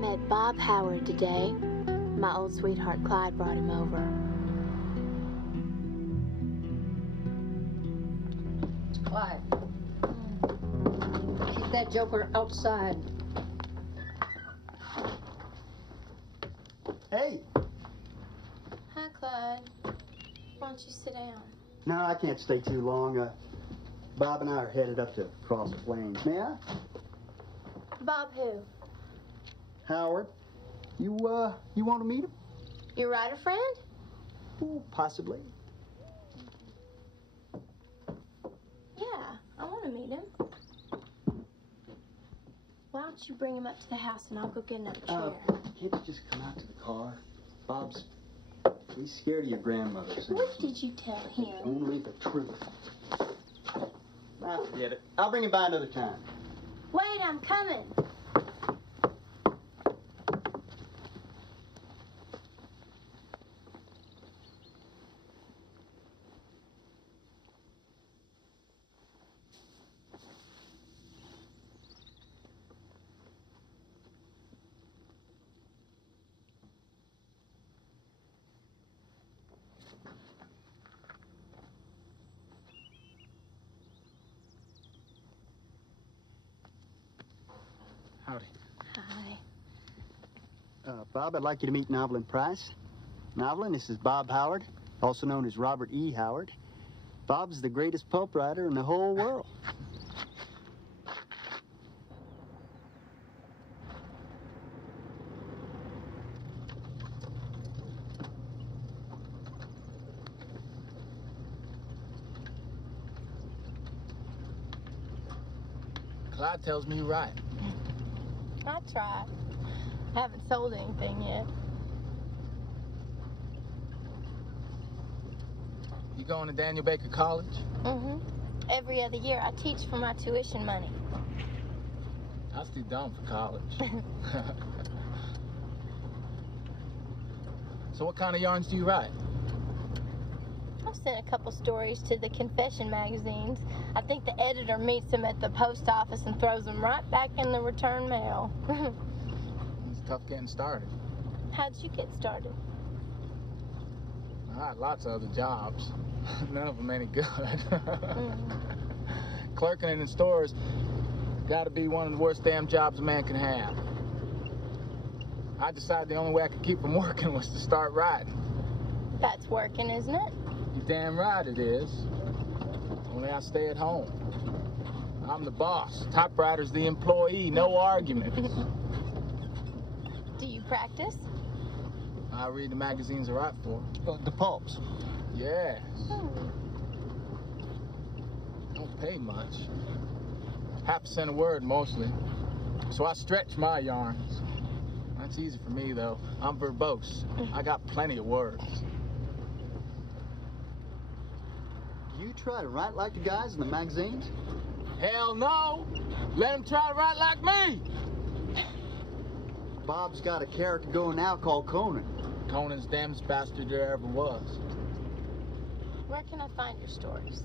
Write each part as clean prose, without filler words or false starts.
met Bob Howard today. My old sweetheart Clyde brought him over. Clyde. Keep that joker outside. Hey. Hi, Clyde. Why don't you sit down? No, I can't stay too long. Bob and I are headed up to Cross Plains. May I? Bob who? Howard. You want to meet him? Your writer friend? Ooh, possibly. Yeah, I want to meet him. Why don't you bring him up to the house and I'll go get another chair? Can't you just come out to the car? He's scared of your grandmother. So What did you tell him? Only the truth. Ah, forget it. I'll bring him by another time. Wait, I'm coming. Howdy. Hi. Bob, I'd like you to meet Novelin Price. Novelin, this is Bob Howard, also known as Robert E. Howard. Bob's the greatest pulp writer in the whole world. Clyde tells me you're right. I tried. I haven't sold anything yet. You going to Daniel Baker College? Mm-hmm. Every other year I teach for my tuition money. I was too dumb for college. So what kind of yarns do you write? I've sent a couple stories to the confession magazines. I think the editor meets them at the post office and throws them right back in the return mail. It's tough getting started. How'd you get started? I had lots of other jobs. None of them any good. Mm. Clerking in stores got to be one of the worst damn jobs a man can have. I decided the only way I could keep from working was to start writing. That's working, isn't it? You're damn right it is. Only I stay at home. I'm the boss. Typewriter's the employee. No arguments. Do you practice? I read the magazines I write for. The pulps. Yes. Don't pay much. Half a cent a word, mostly. So I stretch my yarns. That's easy for me, though. I'm verbose. I got plenty of words. You try to write like the guys in the magazines? Hell no! Let him try to write like me! Bob's got a character going now called Conan. Conan's damnedest bastard there ever was. Where can I find your stories?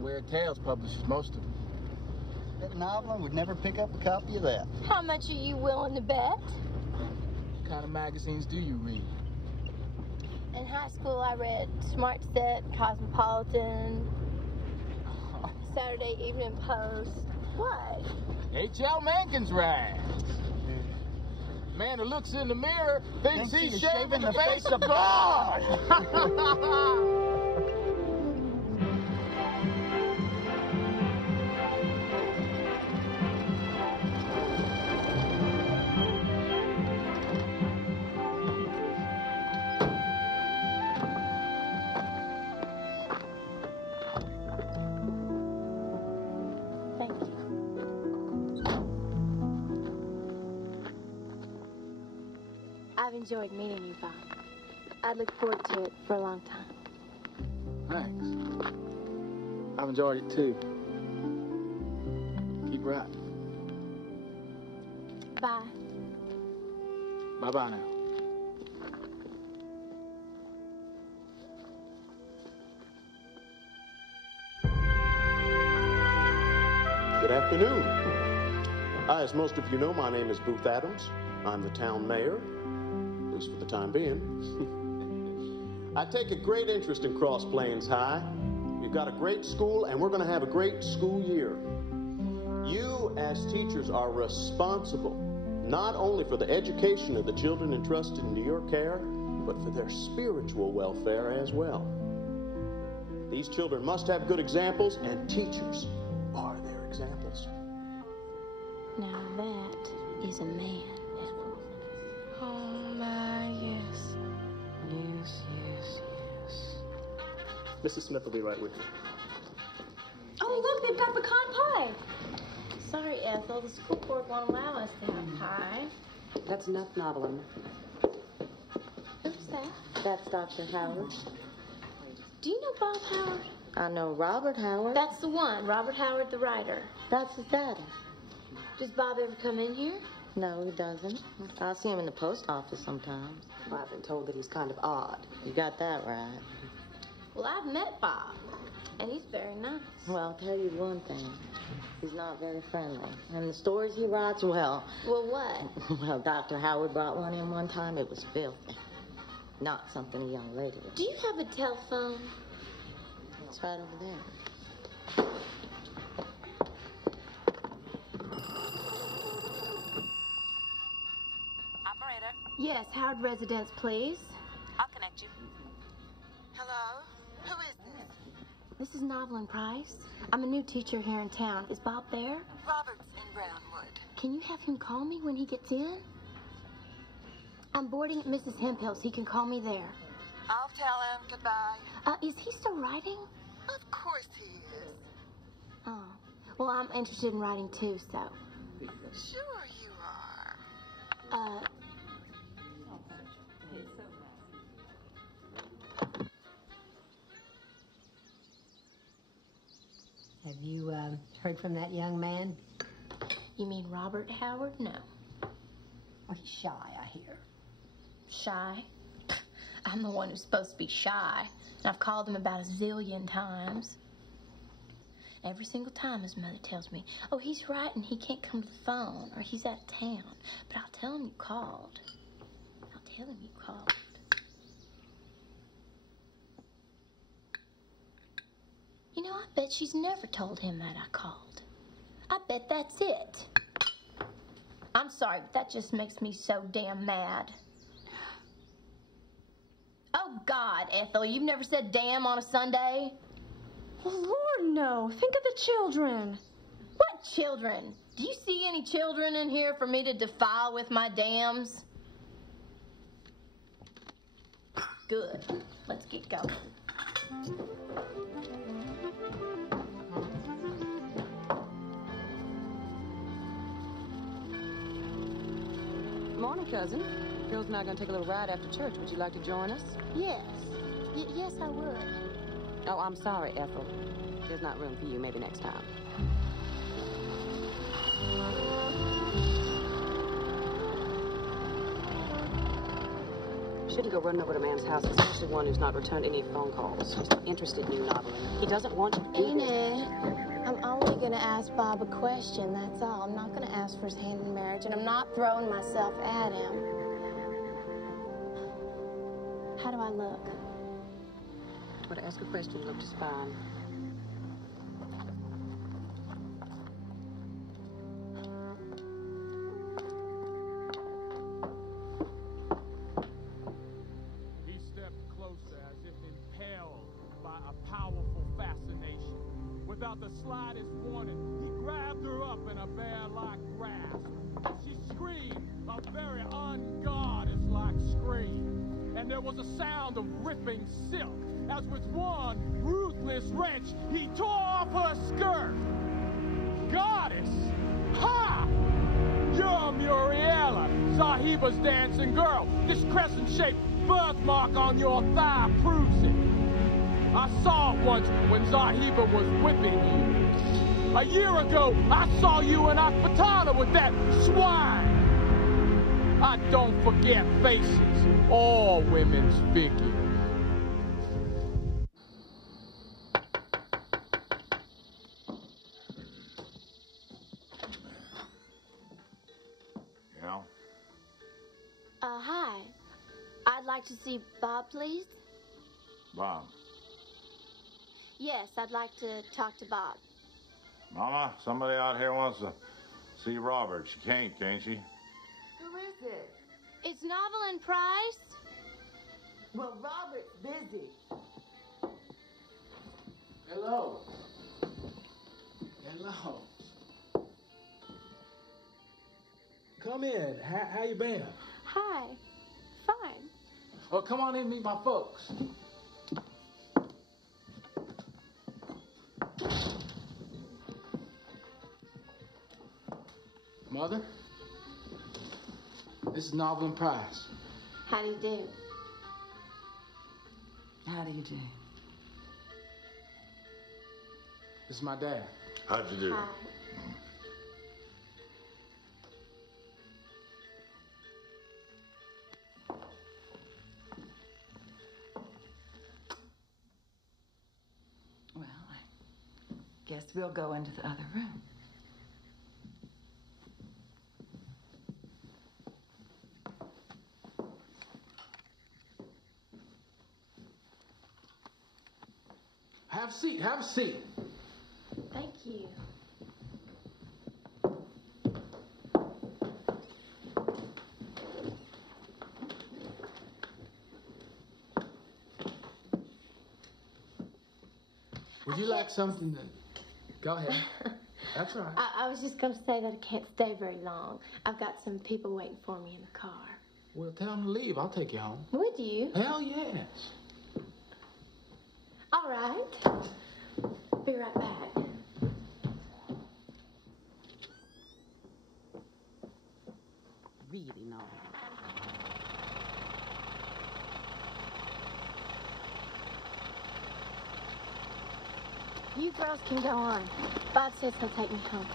Weird Tales publishes most of them. That Novelin would never pick up a copy of that. How much are you willing to bet? What kind of magazines do you read? In high school, I read Smart Set, Cosmopolitan, Saturday Evening Post. What? H.L. Mencken's rags. Man who looks in the mirror thinks he's shaving the face of God. Thank you. I've enjoyed meeting you, Bob. I look forward to it for a long time. Thanks. I've enjoyed it too. Keep writing. Bye. Bye-bye now. Good afternoon. As most of you know, my name is Booth Adams. I'm the town mayor, at least for the time being. I take a great interest in Cross Plains High. We've got a great school, and we're going to have a great school year. You, as teachers, are responsible not only for the education of the children entrusted into your care, but for their spiritual welfare as well. These children must have good examples, and teachers are their examples. Now that is a man. Oh my, yes. Yes, yes, yes. Mrs. Smith will be right with you. Oh, look, they've got pecan pie. Sorry, Ethel, the school board won't allow us to have pie. That's enough noveling. Who's that? That's Dr. Howard. Do you know Bob Howard? I know Robert Howard. That's the one, Robert Howard, the writer. That's his daddy. Does Bob ever come in here? No, he doesn't. I see him in the post office sometimes. Well, I've been told that he's kind of odd. You got that right. Well, I've met Bob, and he's very nice. Well, I'll tell you one thing. He's not very friendly. And the stories he writes, well... Well, what? Well, Dr. Howard brought one in one time. It was filthy. Not something a young lady would. Do you have a telephone? It's right over there. Operator, Yes, Howard Residence, please. I'll connect you. Hello? Who is this? This is Novelyn Price. I'm a new teacher here in town. Is Bob there? Robert's in Brownwood. Can you have him call me when he gets in? I'm boarding at Mrs. Hemphill's. He can call me there. I'll tell him goodbye. Is he still writing? Of course he is. Oh. Well, I'm interested in writing too, so. Sure you are. Have you heard from that young man? You mean Robert Howard? No. Oh, he's shy, I hear. Shy? I'm the one who's supposed to be shy. And I've called him about a zillion times. Every single time his mother tells me, oh, he's writing, he can't come to the phone, or he's out of town. But I'll tell him you called. I'll tell him you called. You know, I bet she's never told him that I called. I bet that's it. I'm sorry, but that just makes me so damn mad. Oh, God, Ethel, you've never said damn on a Sunday? Well, Lord, no. Think of the children. What children? Do you see any children in here for me to defile with my dams? Good. Let's get going. Morning, cousin. Girls and I are going to take a little ride after church. Would you like to join us? Yes. Yes, I would. Oh, I'm sorry, Ethel. There's not room for you. Maybe next time. Shouldn't go running over to a man's house, especially one who's not returned any phone calls. He's not interested in you, Novelyn. He doesn't want you to do this. Enid, I'm only going to ask Bob a question, that's all. I'm not going to ask for his hand in marriage, and I'm not throwing myself at him. How do I look? Well, to ask a question, you look just fine. He stepped closer as if impelled by a powerful fascination. Without the slightest warning, he grabbed her up in a bear-like grasp. She screamed a very ungoddess-like scream. And there was a sound of ripping silk, as with one ruthless wrench, he tore off her skirt. Goddess! Ha! You're Muriela, Zahiba's dancing girl. This crescent-shaped birthmark on your thigh proves it. I saw it once when Zahiba was whipping you. A year ago, I saw you in Akpatana with that swine. I don't forget faces or women's figures. Yeah? Hi. I'd like to see Bob, please. Bob. Yes, I'd like to talk to Bob. Mama, somebody out here wants to see Robert. She can't she? Who is it? It's Novel Price. Well, Robert's busy. Hello. Hello. Come in. How you been? Hi. Fine. Well, come on in and meet my folks. Mother, this is Novel and Price. How do you do? How do you do? This is my dad. How'd you do? Hi. Well, I guess we'll go into the other room. Have a seat. Have a seat. Thank you. Would you like something to... Go ahead. That's all right. I was just going to say that I can't stay very long. I've got some people waiting for me in the car. Well, tell them to leave. I'll take you home. Would you? Hell yes. All right. Be right back. Really not. You girls can go on. Bob says he'll take me home.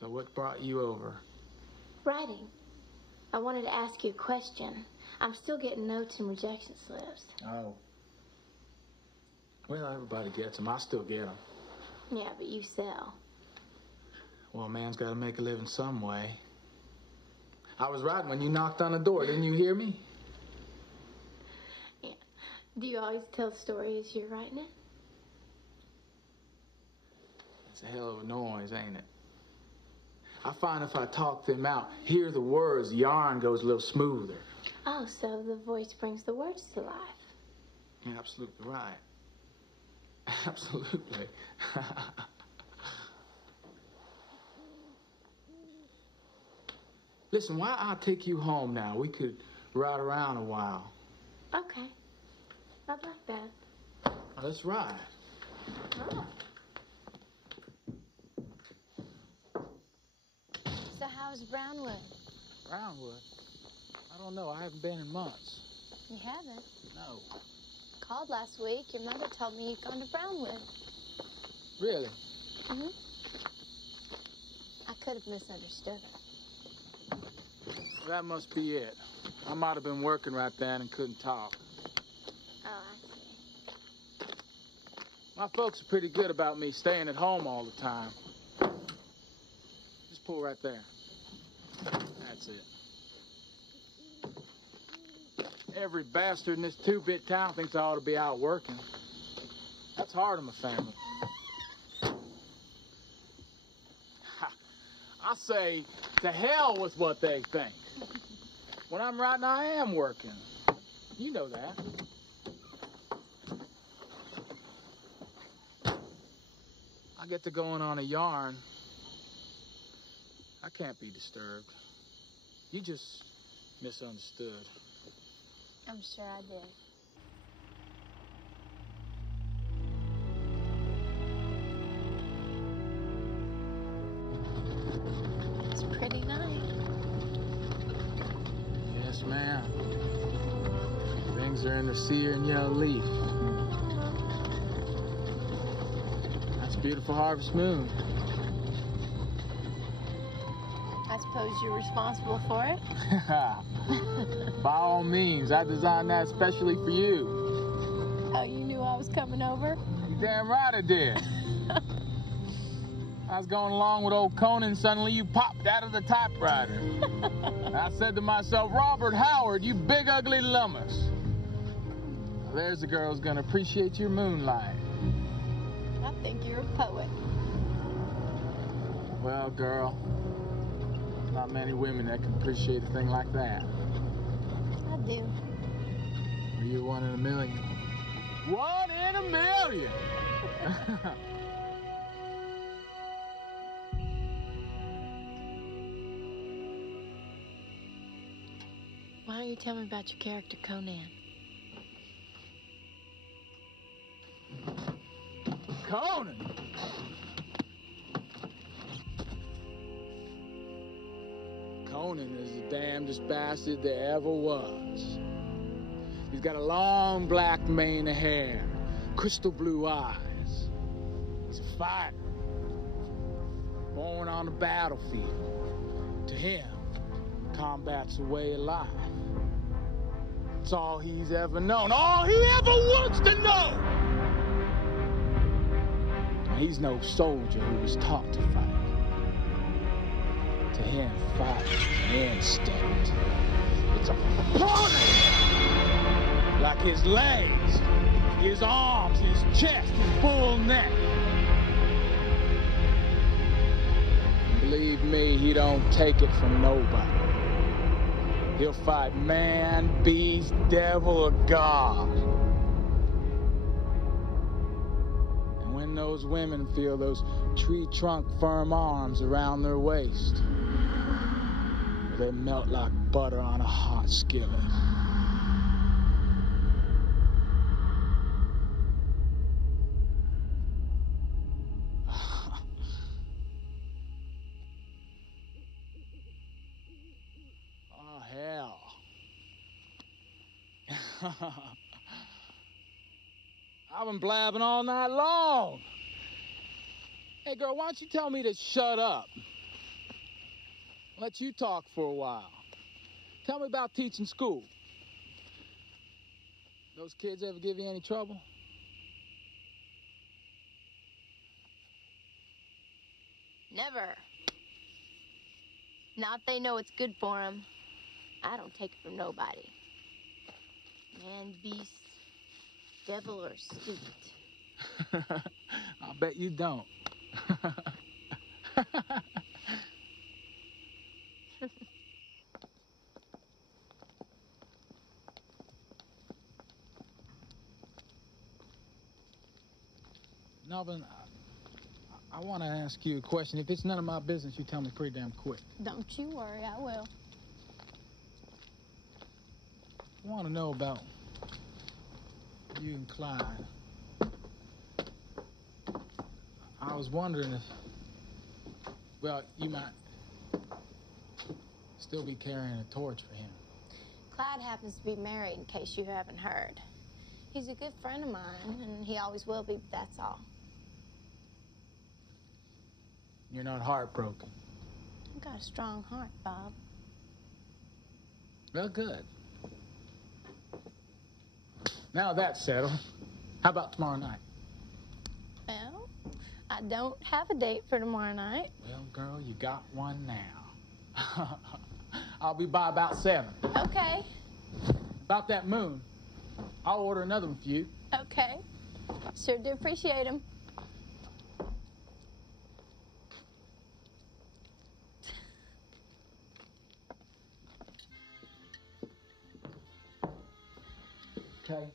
So what brought you over? Writing. I wanted to ask you a question. I'm still getting notes and rejection slips. Oh. Well, everybody gets them. I still get them. Yeah, but you sell. Well, a man's got to make a living some way. I was writing when you knocked on the door. Didn't you hear me? Yeah. Do you always tell the story as you're writing it? It's a hell of a noise, ain't it? I find if I talk them out, hear the words, the yarn goes a little smoother. Oh, so the voice brings the words to life. You're absolutely right. Absolutely. Listen, why I'll take you home now? We could ride around a while. Okay. I'd like that. Now, let's ride. Oh. So how's Brownwood? Brownwood? I don't know. I haven't been in months. You haven't? No. Called last week. Your mother told me you'd gone to Brownwood. Really? Mm-hmm. I could have misunderstood her. Well, that must be it. I might have been working right then and couldn't talk. Oh, I see. My folks are pretty good about me staying at home all the time. Just pull right there. That's it. Every bastard in this two-bit town thinks I ought to be out working. That's hard on my family. I say, to hell with what they think. When I'm writing, I am working. You know that. I get to going on a yarn. I can't be disturbed. You just misunderstood. I'm sure I did. It's a pretty night. Yes, ma'am. Things are in the sear and yellow leaf. That's a beautiful harvest moon. I suppose you're responsible for it? By all means, I designed that especially for you. Oh, you knew I was coming over? You damn right I did. I was going along with old Conan, suddenly you popped out of the typewriter. I said to myself, Robert Howard, you big ugly lummus. Now, there's a girl who's gonna appreciate your moonlight. I think you're a poet. Well, girl, not many women that can appreciate a thing like that. I do. Well, you're one in a million. 1 in a million! Why don't you tell me about your character, Conan? Conan! Conan is the damnedest bastard there ever was. He's got a long black mane of hair, crystal blue eyes. He's a fighter, born on the battlefield. To him, combat's a way of life. It's all he's ever known, all he ever wants to know. He's no soldier who was taught to fight. To him, fight is an instinct. It's a opponent. Like his legs, his arms, his chest, his bull neck. Believe me, he don't take it from nobody. He'll fight man, beast, devil, or God. And when those women feel those tree trunk firm arms around their waist, they melt like butter on a hot skillet. Oh, hell. I've been blabbing all night long. Hey, girl, why don't you tell me to shut up? Let you talk for a while. Tell me about teaching school. Those kids ever give you any trouble? Never. Not if they know it's good for them. I don't take it from nobody. Man, beast, devil, or stupid. I bet you don't. Melvin, I want to ask you a question. If it's none of my business, you tell me pretty damn quick. Don't you worry, I will. I want to know about you and Clyde. I was wondering if, well, you might still be carrying a torch for him. Clyde happens to be married, in case you haven't heard. He's a good friend of mine, and he always will be, but that's all. You're not heartbroken. I've got a strong heart, Bob. Well, good. Now that's settled. How about tomorrow night? Well, I don't have a date for tomorrow night. Well, girl, you got one now. I'll be by about 7. Okay. About that moon, I'll order another one for you. Okay. Sure do appreciate him. Okay.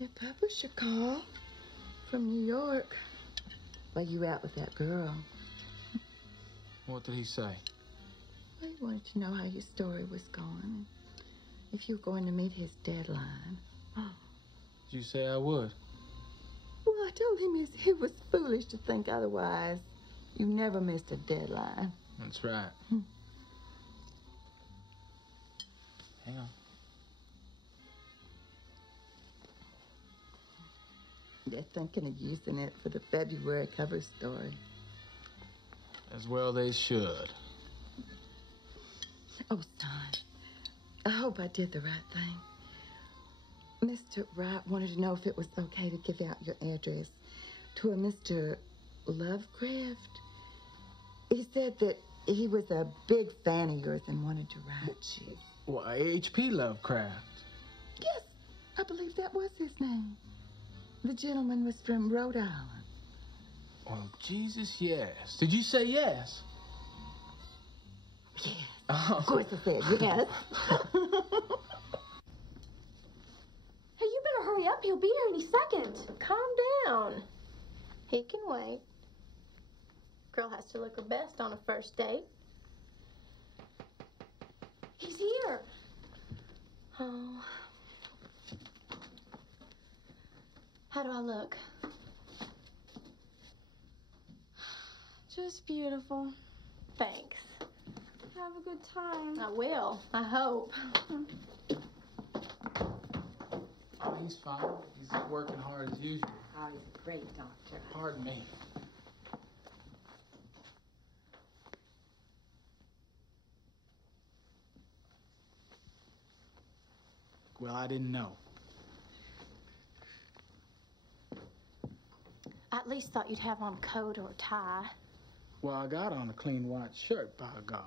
Your publisher called from New York. Well, you out with that girl. What did he say? Well, he wanted to know how your story was going. If you were going to meet his deadline. Did you say I would? Well, I told him it was foolish to think otherwise. You never missed a deadline. That's right. Hang on. They're thinking of using it for the February cover story. As well they should. Oh, son, I hope I did the right thing. Mr. Wright wanted to know if it was okay to give out your address to a Mr. Lovecraft. He said that he was a big fan of yours and wanted to write you. Well, H.P. Lovecraft. Yes, I believe that was his name. The gentleman was from Rhode Island. Well, Jesus, yes. Did you say yes? Yes. Of course I said yes. Hey, you better hurry up. He'll be here any second. Calm down. He can wait. Girl has to look her best on a first date. He's here. Oh. How do I look? Just beautiful. Thanks. Have a good time. I will. I hope. Oh, he's fine. He's working hard as usual. Oh, he's a great doctor. Pardon me. Well, I didn't know. I at least thought you'd have on a coat or a tie. Well, I got on a clean white shirt, by God.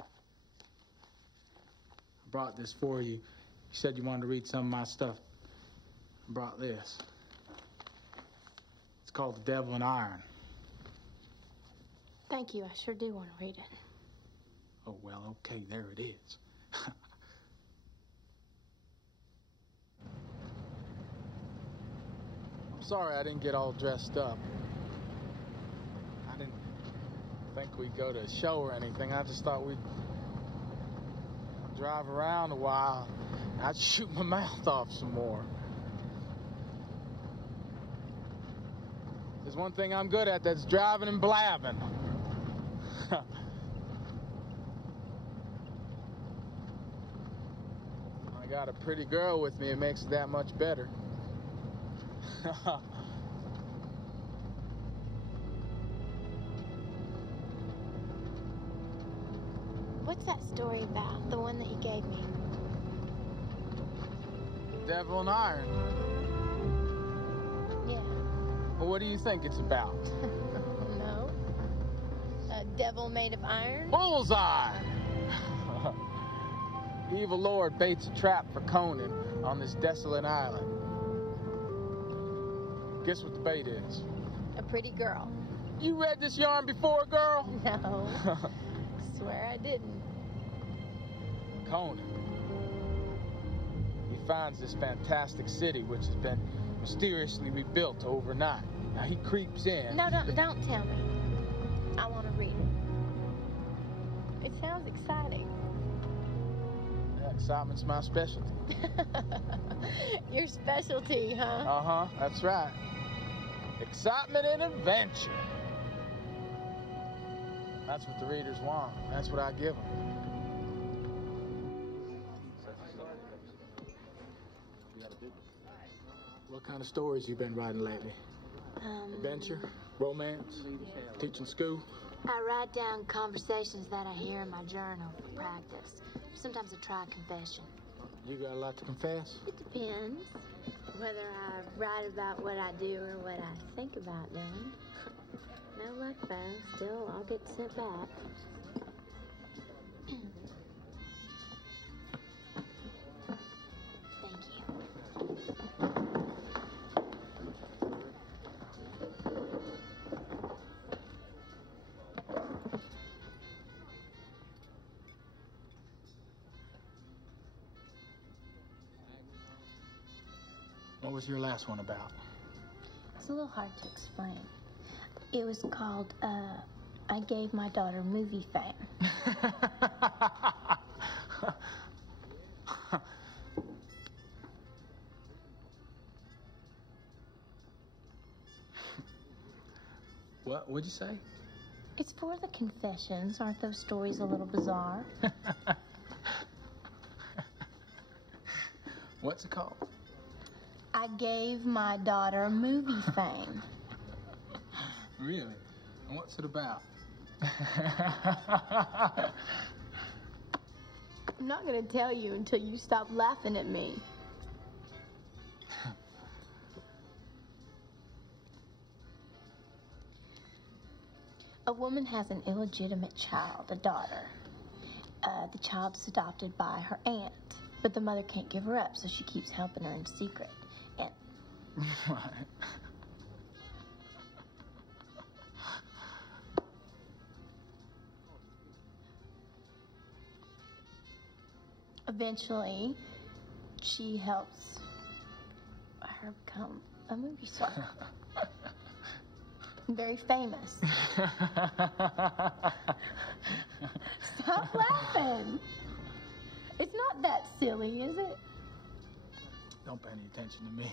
I brought this for you. You said you wanted to read some of my stuff. I brought this. It's called The Devil in Iron. Thank you. I sure do want to read it. Oh, well, okay, there it is. I'm sorry I didn't get all dressed up. I didn't think we'd go to a show or anything. I just thought we'd drive around a while. I'd shoot my mouth off some more. There's one thing I'm good at, that's driving and blabbing. I got a pretty girl with me, it makes it that much better. What's that story about? The one that you gave me? Devil in Iron. Yeah. Well, what do you think it's about? No. A devil made of iron? Bullseye! The evil lord baits a trap for Conan on this desolate island. Guess what the bait is? A pretty girl. You read this yarn before, girl? No. Swear I didn't. Conan. He finds this fantastic city which has been mysteriously rebuilt overnight. Now he creeps in. No, don't tell me. I want to read it. It sounds exciting. Yeah, excitement's my specialty. Your specialty, huh? Uh-huh, that's right. Excitement and adventure. That's what the readers want. That's what I give them. What kind of stories you been writing lately? Adventure? Romance? Teaching school? I write down conversations that I hear in my journal for practice. Sometimes I try a confession. You got a lot to confess? It depends. Whether I write about what I do or what I think about doing. No luck though. Still, I'll get sent back. Thank you. What was your last one about? It's a little hard to explain. It was called, I Gave My Daughter Movie Fame. What'd you say? It's for the confessions. Aren't those stories a little bizarre? What's it called? I gave my daughter movie fame. Really? And what's it about? I'm not going to tell you until you stop laughing at me. A woman has an illegitimate child, a daughter. The child's adopted by her aunt, but the mother can't give her up, so she keeps helping her in secret. And eventually, she helps her become a movie star. Very famous. Stop laughing. It's not that silly, is it? Don't pay any attention to me.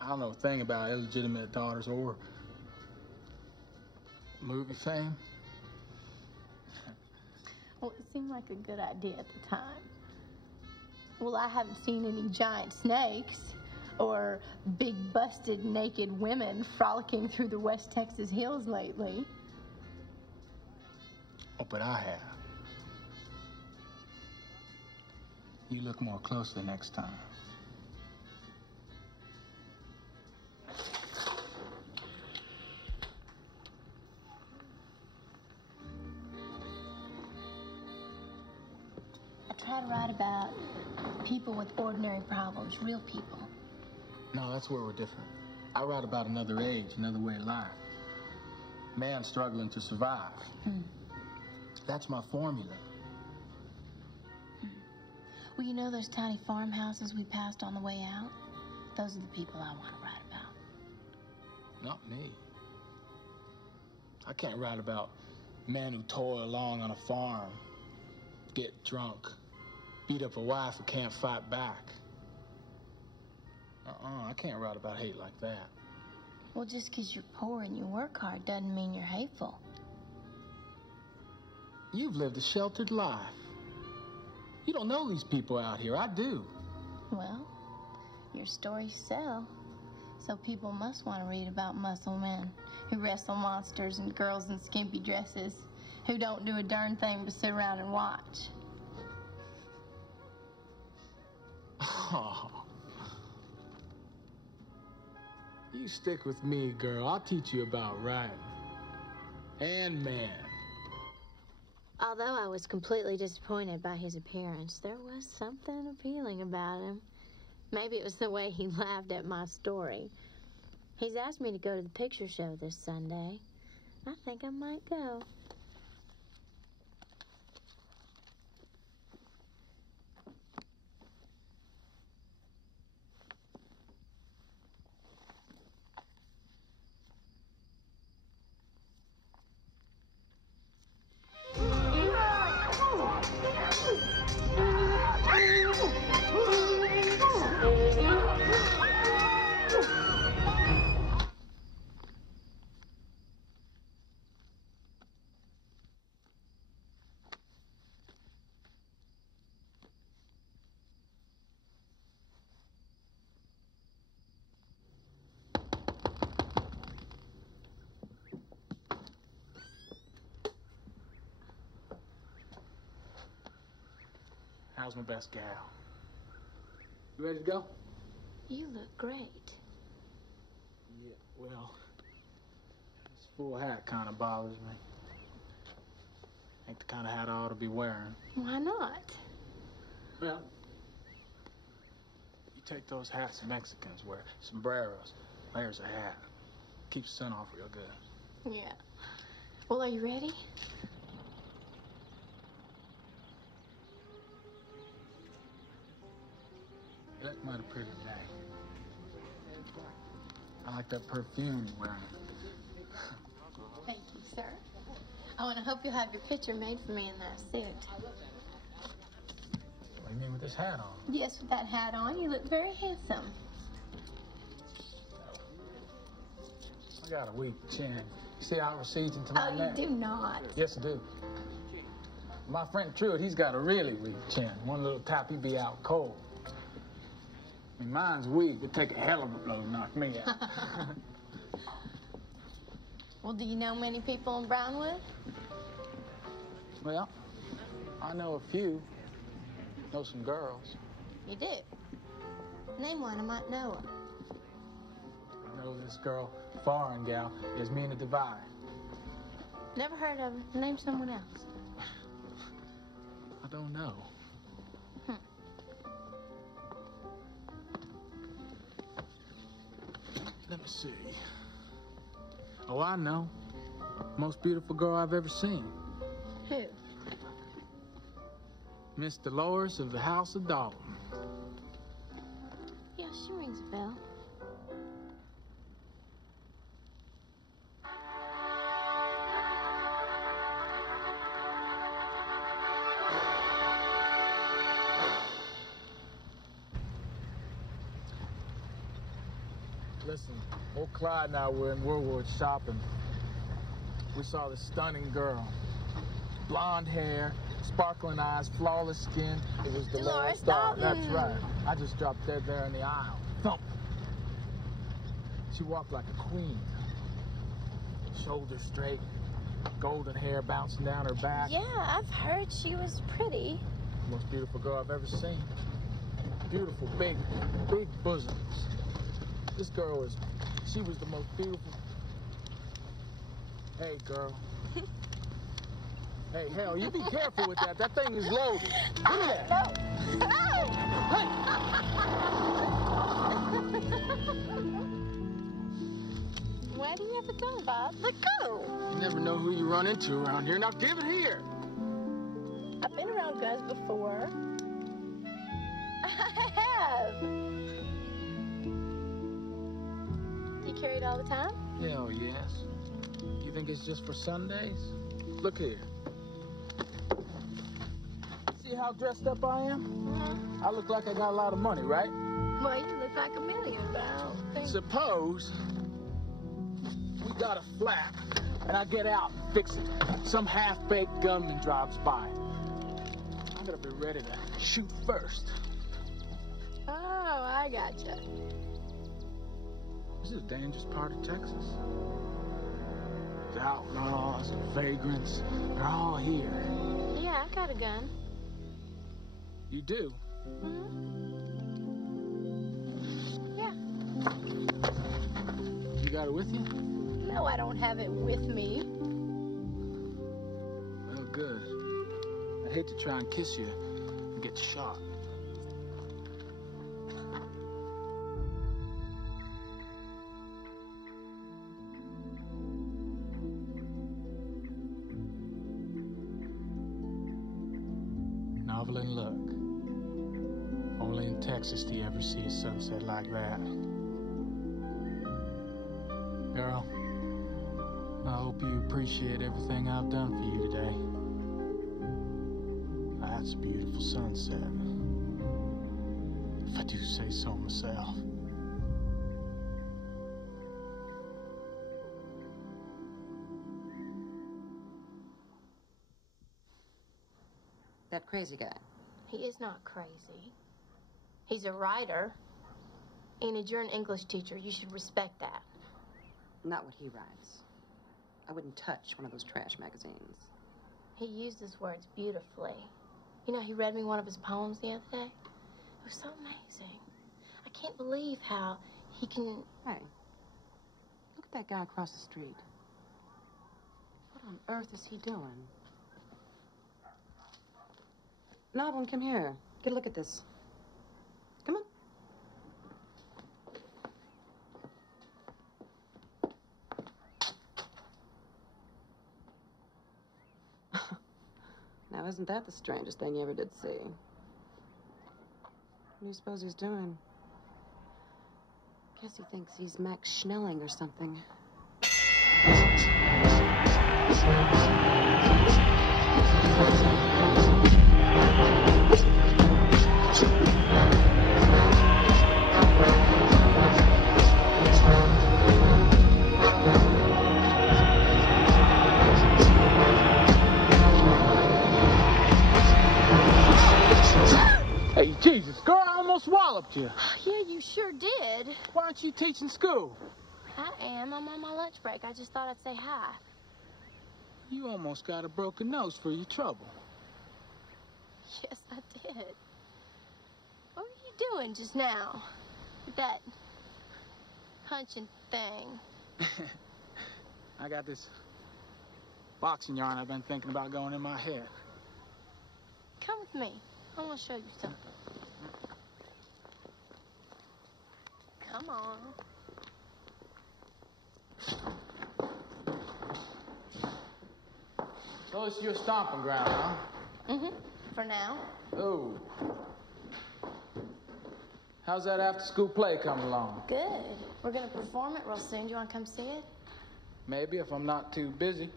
I don't know a thing about illegitimate daughters or movie fame. Well, it seemed like a good idea at the time. Well, I haven't seen any giant snakes or big busted naked women frolicking through the West Texas hills lately. Oh, but I have. You look more closely next time. I try to write about people with ordinary problems, real people. No, that's where we're different. I write about another age, another way of life. Man struggling to survive. That's my formula. Well, you know those tiny farmhouses we passed on the way out? Those are the people I want to write about. Not me. I can't write about men who toil along on a farm, get drunk, beat up a wife who can't fight back. I can't write about hate like that. Well, just because you're poor and you work hard doesn't mean you're hateful. You've lived a sheltered life. You don't know these people out here. I do. Well, your stories sell. So people must want to read about muscle men who wrestle monsters and girls in skimpy dresses who don't do a darn thing but sit around and watch. Oh. You stick with me, girl. I'll teach you about writing. And man. Although I was completely disappointed by his appearance, there was something appealing about him. Maybe it was the way he laughed at my story. He's asked me to go to the picture show this Sunday. I think I might go. How's my best gal? You ready to go? You look great. Yeah, well, this full hat kind of bothers me. Ain't the kind of hat I ought to be wearing. Why not? Well, you take those hats the Mexicans wear, sombreros, layers of hat. Keeps the sun off real good. Yeah. Well, are you ready? You look mighty pretty today. I like that perfume you're wearing. Thank you, sir. Oh, and I hope you'll have your picture made for me in that suit. What do you mean with this hat on? Yes, with that hat on, you look very handsome. I got a weak chin. You see how it recedes into my neck? Oh, you do not. Yes, I do. My friend Truett, he's got a really weak chin. One little tap, he'd be out cold. I mean, mine's weak. It'd take a hell of a blow to knock me out. Well, do you know many people in Brownwood? Well, I know a few. Know some girls. You do? Name one, I might know her. I know this girl, foreign gal, is Mina Divine. Never heard of her. Name someone else. I don't know. Let me see. Oh, I know. Most beautiful girl I've ever seen. Who? Miss Dolores of the House of Dalton. Yeah, she rings a bell. Listen, old Clyde and I were in Woolworth shopping. We saw this stunning girl. Blonde hair, sparkling eyes, flawless skin. It was Dolores Dalton. That's right. I just dropped dead there in the aisle. Thump. She walked like a queen. Shoulders straight, golden hair bouncing down her back. Yeah, I've heard she was pretty. Most beautiful girl I've ever seen. Beautiful, big bosoms. This girl she was the most beautiful. Hey, girl. Hey, hell, you be careful with that. That thing is loaded. Look at that. Why do you have a gun, Bob? Let go. You never know who you run into around here. Now give it here. I've been around guns before. I have. Do you carry it all the time? Hell yes. You think it's just for Sundays? Look here. See how dressed up I am? Mm-hmm. I look like I got a lot of money, right? Well, you look like $1 million, but I don't think... Suppose we got a flat, and I get out and fix it. Some half-baked gunman drives by. I gotta be ready to shoot first. Oh, I gotcha. This is a dangerous part of Texas. The outlaws and vagrants, they're all here. Yeah, I got a gun. You do? Mm-hmm. Yeah. You got it with you? No, I don't have it with me. Well, good. I hate to try and kiss you and get shot. Novel and luck. Only in Texas do you ever see a sunset like that. Girl, I hope you appreciate everything I've done for you today. That's a beautiful sunset, if I do say so myself. That crazy guy. He is not crazy. He's a writer. Enid, you're an English teacher. You should respect that. Not what he writes. I wouldn't touch one of those trash magazines. He used his words beautifully. You know, he read me one of his poems the other day. It was so amazing. I can't believe how he can... Hey, look at that guy across the street. What on earth is he doing? Novel, come here. Get a look at this. Come on. Now, isn't that the strangest thing you ever did see? What do you suppose he's doing? Guess he thinks he's Max Schnelling or something. Hey, gee, Jesus, girl, I almost walloped you. Yeah, you sure did. Why aren't you teaching school? I am. I'm on my lunch break. I just thought I'd say hi. You almost got a broken nose for your trouble. Yes, I did. What were you doing just now? With that punching thing. I got this boxing yarn I've been thinking about going in my head. Come with me. I want to show you something. Come on. So it's your stomping ground, huh? Mm-hmm. For now. Oh. How's that after-school play coming along? Good. We're going to perform it real soon. Do you want to come see it? Maybe, if I'm not too busy.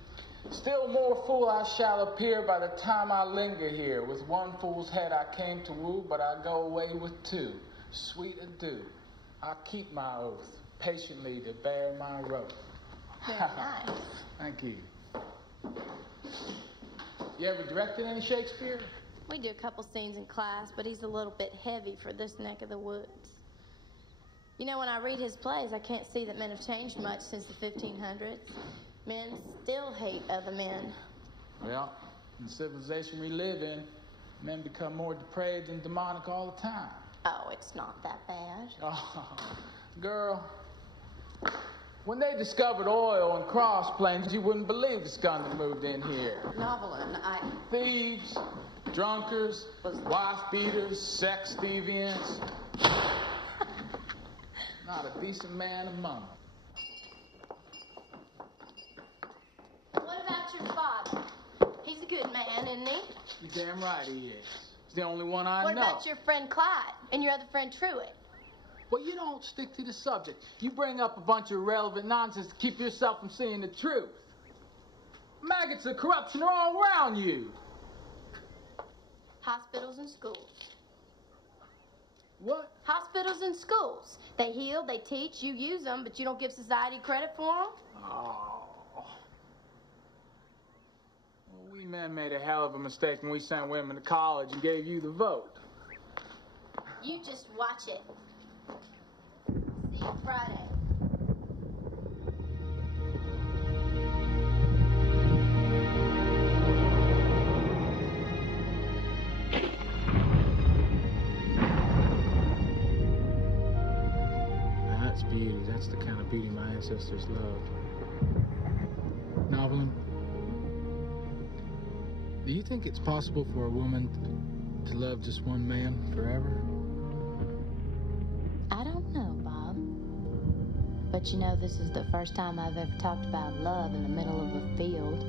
Still more fool I shall appear by the time I linger here. With one fool's head I came to woo, but I go away with two. Sweet adieu. I keep my oath, patiently to bear my rope. Very nice. Thank you. You ever directed any Shakespeare? We do a couple scenes in class, but he's a little bit heavy for this neck of the woods. You know, when I read his plays, I can't see that men have changed much since the 1500s. Men still hate other men. Well, in the civilization we live in, men become more depraved and demonic all the time. Oh, it's not that bad. Oh, girl, when they discovered oil and cross planes, you wouldn't believe the scum that moved in here. Novelin, Thieves, drunkards, wife-beaters, sex deviants. Not a decent man among them. What about your father? He's a good man, isn't he? You're damn right he is. He's the only one I know. What about your friend Clyde and your other friend Truett? Well, you don't stick to the subject. You bring up a bunch of irrelevant nonsense to keep yourself from seeing the truth. Maggots of corruption are all around you. Hospitals and schools. What? Hospitals and schools. They heal, they teach, you use them, but you don't give society credit for them? Oh. Well, we men made a hell of a mistake when we sent women to college and gave you the vote. You just watch it. See you Friday. That's beauty. That's the kind of beauty my ancestors loved. Novelin, do you think it's possible for a woman to love just one man forever? I don't know, Bob. But you know, this is the first time I've ever talked about love in the middle of a field.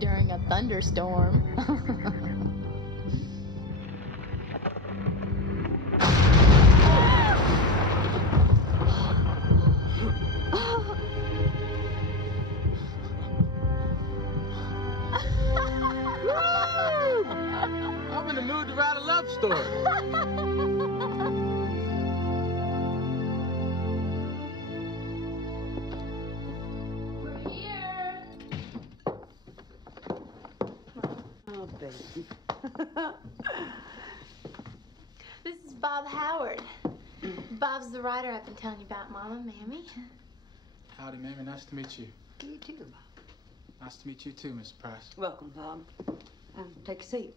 During a thunderstorm. I'm in the mood to write a love story. We're here. Oh, baby. This is Bob Howard. Bob's the writer I've been telling you about, Mama, Mammy. Howdy, Mammy. Nice to meet you. You too, Bob. Nice to meet you too, Miss Price. Welcome, Bob. Take a seat.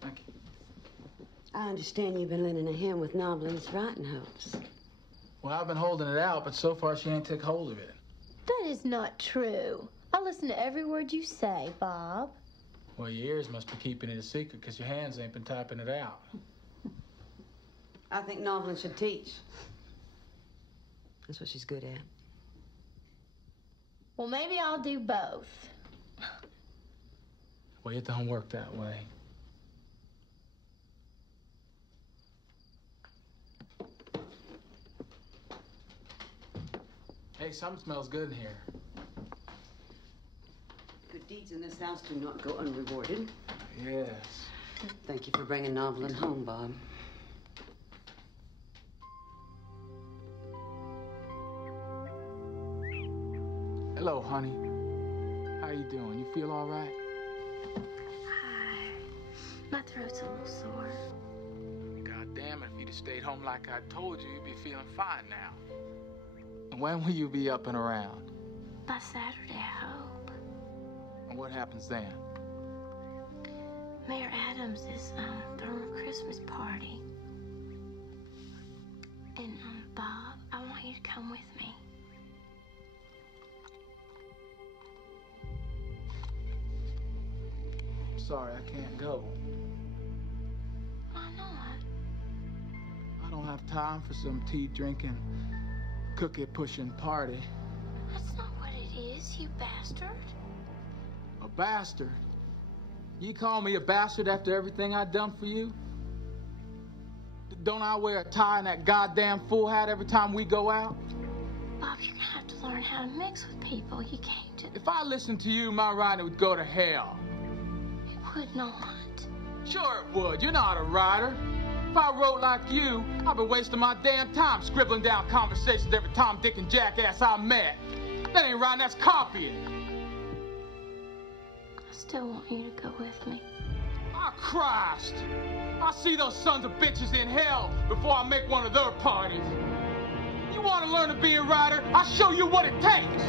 Thank you. I understand you've been lending a hand with Novelin's writing hopes. Well, I've been holding it out, but so far she ain't took hold of it. That is not true. I listen to every word you say, Bob. Well, your ears must be keeping it a secret because your hands ain't been typing it out. I think Novelin should teach. That's what she's good at. Well, maybe I'll do both. Well, it don't work that way. Hey, something smells good in here. Good deeds in this house do not go unrewarded. Yes. Thank you for bringing Novelin home, Bob. Hello, honey. How you doing? You feel all right? Hi. My throat's a little sore. you'd have stayed home like I told you, you'd be feeling fine now. And when will you be up and around? By Saturday, I hope. And what happens then? Mayor Adams is throwing a Christmas party. And Bob, I want you to come with me. I'm sorry, I can't go. Why not? I don't have time for some tea-drinking, cookie-pushing party. That's not what it is, you bastard. A bastard? You call me a bastard after everything I've done for you? Don't I wear a tie and that goddamn fool hat every time we go out? Bob, you're gonna have to learn how to mix with people. You can't just... If I listened to you, my writing would go to hell. It would not. Sure it would. You're not a writer. If I wrote like you, I'd be wasting my damn time scribbling down conversations every Tom, Dick, and jackass I met. That ain't writing, that's copying. I still want you to go with me. Oh, Christ! I'll see those sons of bitches in hell before I make one of their parties. You want to learn to be a writer? I'll show you what it takes.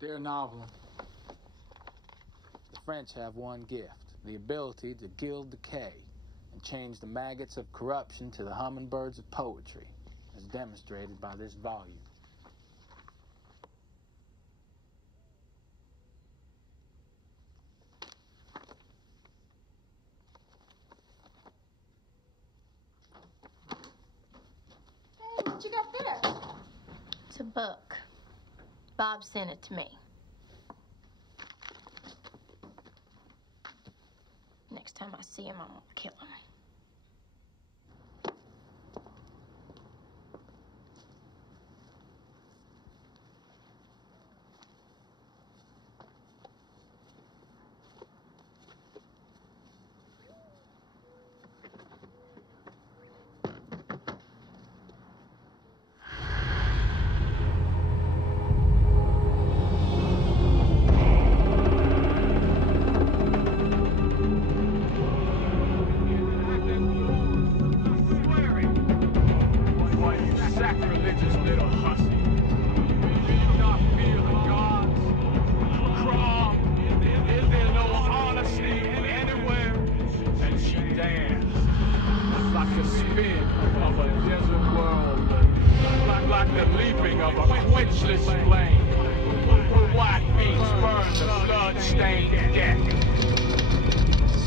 Dear novel, the French have one gift. the ability to gild decay and change the maggots of corruption to the hummingbirds of poetry, as demonstrated by this volume. Hey, what you got there? It's a book. Bob sent it to me. Next time I see him, I'm gonna kill him.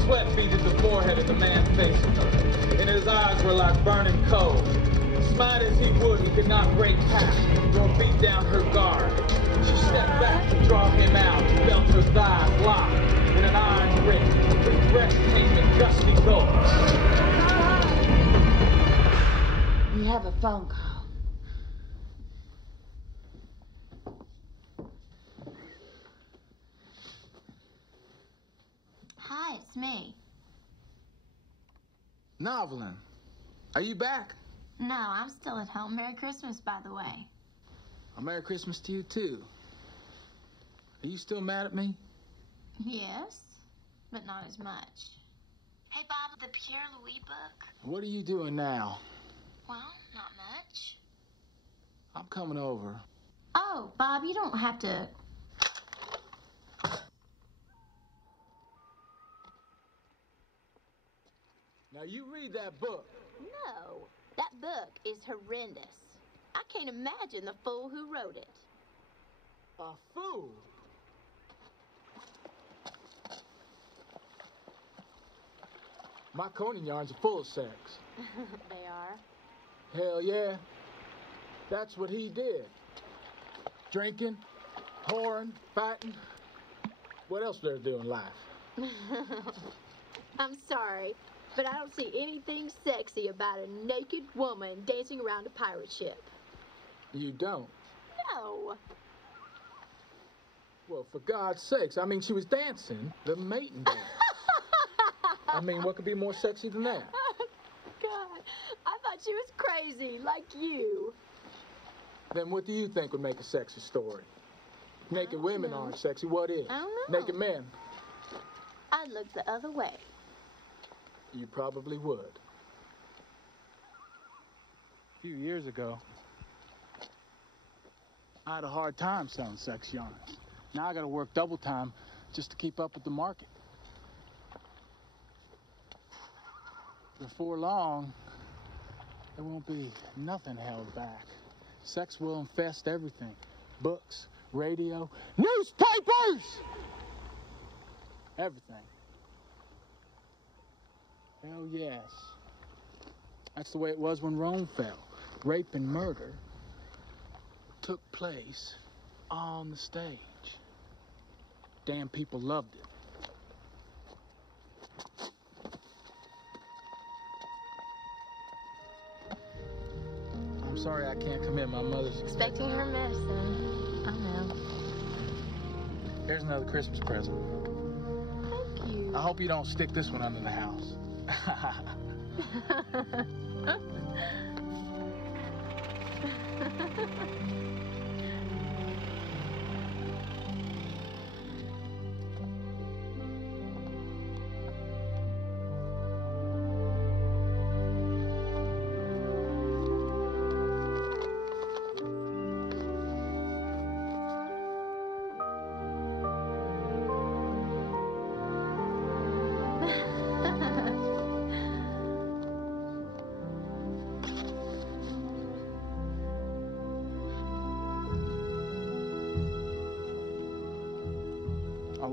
Sweat beaded the forehead of the man facing her, and his eyes were like burning coal. Smite as he would, he could not break past, nor beat down her guard. She stepped back to draw him out, and felt her thighs locked in an iron grip. His breath came in gusty gulps. You have a phone call. Hi, it's me. Novelin, are you back? No, I'm still at home. Merry Christmas, by the way. A Merry Christmas to you, too. Are you still mad at me? Yes, but not as much. Hey, Bob, the Pierre Louis book? What are you doing now? Well, not much. I'm coming over. Oh, Bob, you don't have to... Now, you read that book. No, that book is horrendous. I can't imagine the fool who wrote it. A fool? My Conan yarns are full of sex. They are? Hell yeah. That's what he did. Drinking, whoring, fighting. What else would there do in life? I'm sorry, but I don't see anything sexy about a naked woman dancing around a pirate ship. You don't? No. Well, for God's sakes, I mean, she was dancing the mating dance. I mean, what could be more sexy than that? God, I thought she was crazy, like you. Then what do you think would make a sexy story? Naked women aren't sexy. What is? I don't know. Naked men. I'd look the other way. You probably would. A few years ago, I had a hard time selling sex yarns. Now I gotta work double time just to keep up with the market. Before long, there won't be nothing held back. Sex will infest everything. Books, radio, newspapers! Everything. Hell yes. That's the way it was when Rome fell. Rape and murder took place on the stage. Damn people loved it. I'm sorry I can't come in. My mother's Expecting her medicine. I know. Here's another Christmas present. Thank you. I hope you don't stick this one under the house.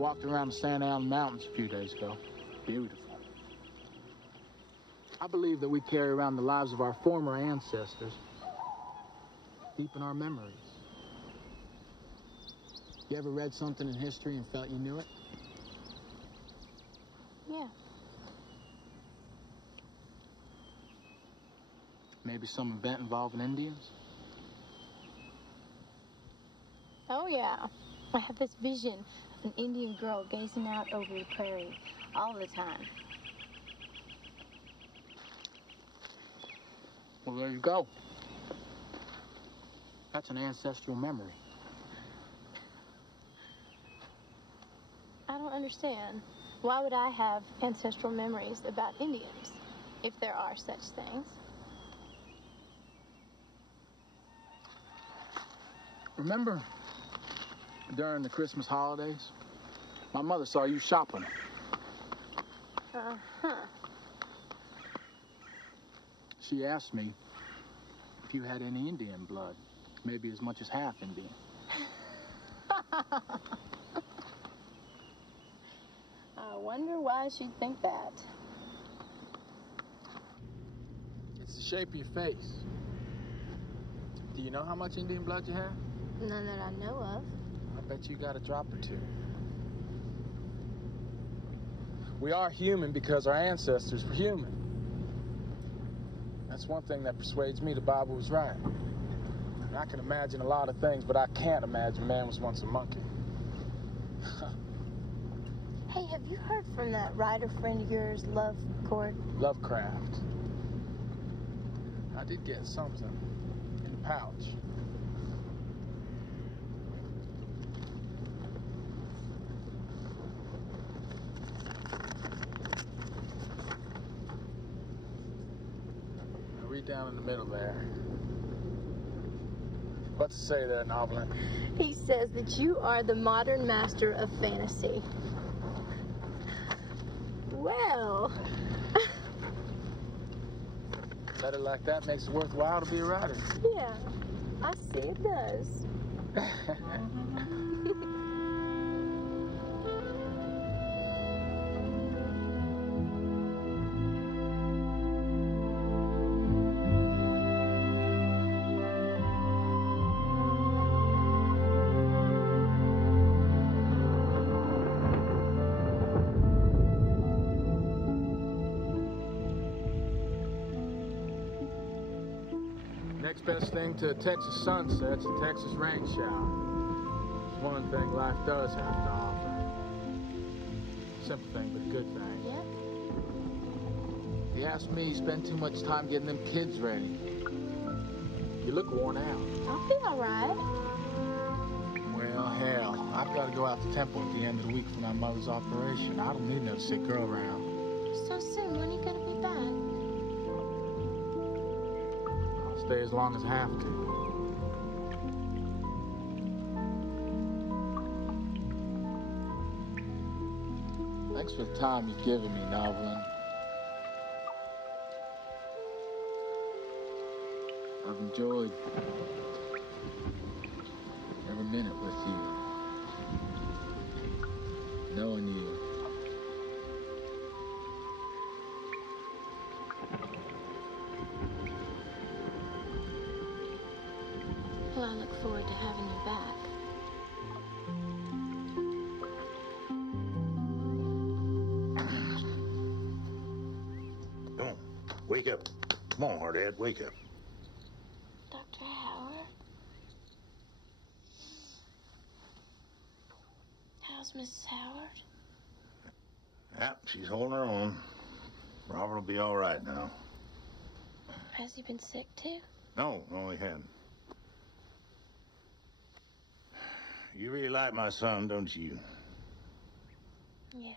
walked around the Sand Island Mountains a few days ago. Beautiful. I believe that we carry around the lives of our former ancestors deep in our memories. You ever read something in history and felt you knew it? Yeah. Maybe some event involving Indians? Oh, yeah. I have this vision of an Indian girl gazing out over the prairie all the time. Well, there you go. That's an ancestral memory. I don't understand. Why would I have ancestral memories about Indians, if there are such things? Remember during the Christmas holidays, my mother saw you shopping. Uh-huh. She asked me if you had any Indian blood, maybe as much as half Indian. I wonder why she'd think that. It's the shape of your face. Do you know how much Indian blood you have? None that I know of. I bet you got a drop or two. We are human because our ancestors were human. That's one thing that persuades me the Bible was right. And I can imagine a lot of things, but I can't imagine man was once a monkey. Hey, have you heard from that writer friend of yours, Lovecraft. I did get something in the pouch. Read down in the middle there. What's it say there, Novelin? He says that you are the modern master of fantasy. Well. Letter like that makes it worthwhile to be a writer. Yeah, I see it does. Next best thing to a Texas sunset's a Texas rain shower. It's one thing life does have to offer. Simple thing, but a good thing. Yeah? You ask me, you spend too much time getting them kids ready. You look worn out. I'll be all right. Well, hell, I've got to go out to Temple at the end of the week for my mother's operation. I don't need no sick girl around. So soon, when are you going to be back? Stay as long as I have to. Thanks for the time you've given me, Novelin. I've enjoyed every minute with you. Knowing you. Well, I look forward to having you back. Come on, wake up. Come on, Hardhead, wake up. Dr. Howard? How's Mrs. Howard? Yep, she's holding her own. Robert will be all right now. Has he been sick too? No, he hadn't. You really like my son, don't you? Yeah.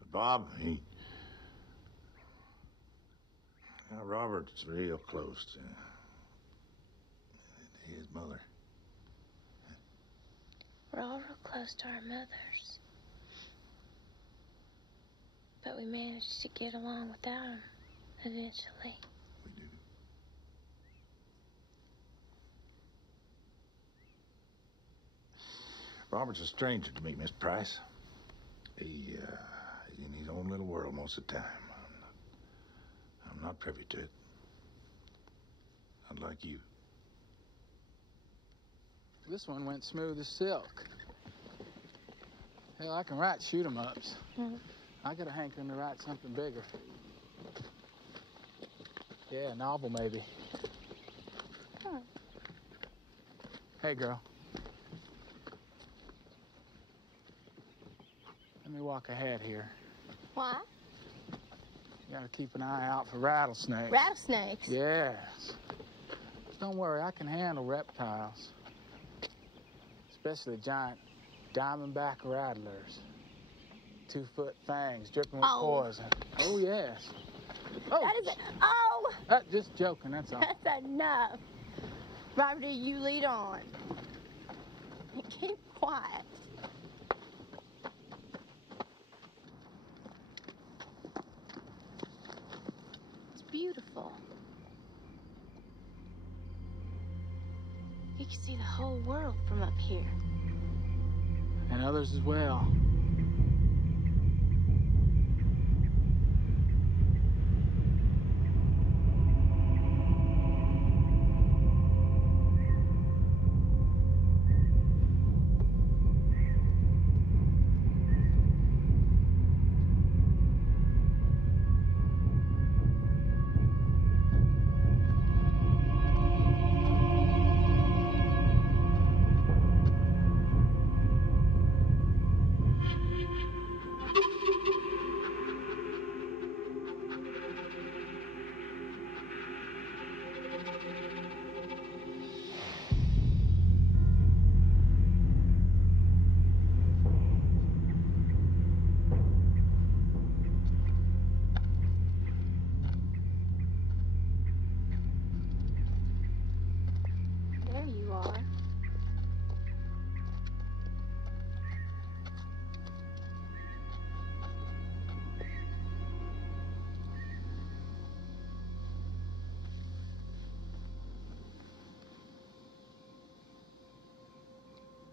But Bob, Robert's real close to his mother. We're all real close to our mothers. But we managed to get along without them eventually. We do. Robert's a stranger to me, Miss Price. He's in his own little world most of the time. I'm not privy to it. Not like you. This one went smooth as silk. Hell, I can write shoot-em-ups. I got a hankering to write something bigger. Yeah, a novel, maybe. Hey, girl. Let me walk ahead here. Why? You gotta keep an eye out for rattlesnakes. Rattlesnakes? Yes. Don't worry, I can handle reptiles. Especially giant diamondback rattlers. 2-foot fangs dripping with poison. Oh, yes. Oh. That is it. Oh! Just joking, that's all. That's enough. Robert, you lead on. Keep quiet. It's beautiful. You can see the whole world from up here. And others as well.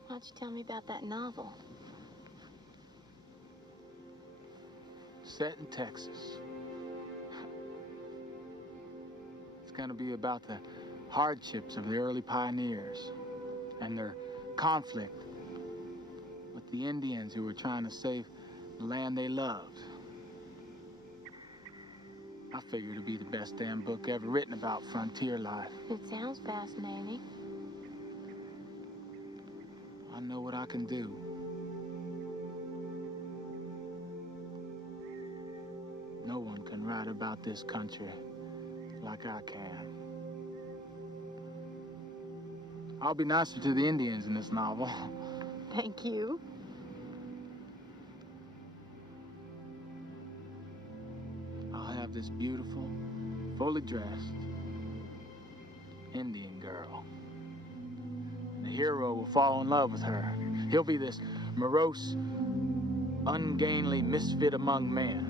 Why don't you tell me about that novel? Set in Texas. It's gonna be about the hardships of the early pioneers and their conflict with the Indians who were trying to save the land they loved. I figured it'd be the best damn book ever written about frontier life. It sounds fascinating. I know what I can do. No one can write about this country like I can. I'll be nicer to the Indians in this novel. Thank you. I'll have this beautiful, fully dressed Indian girl. The hero will fall in love with her. He'll be this morose, ungainly misfit among men.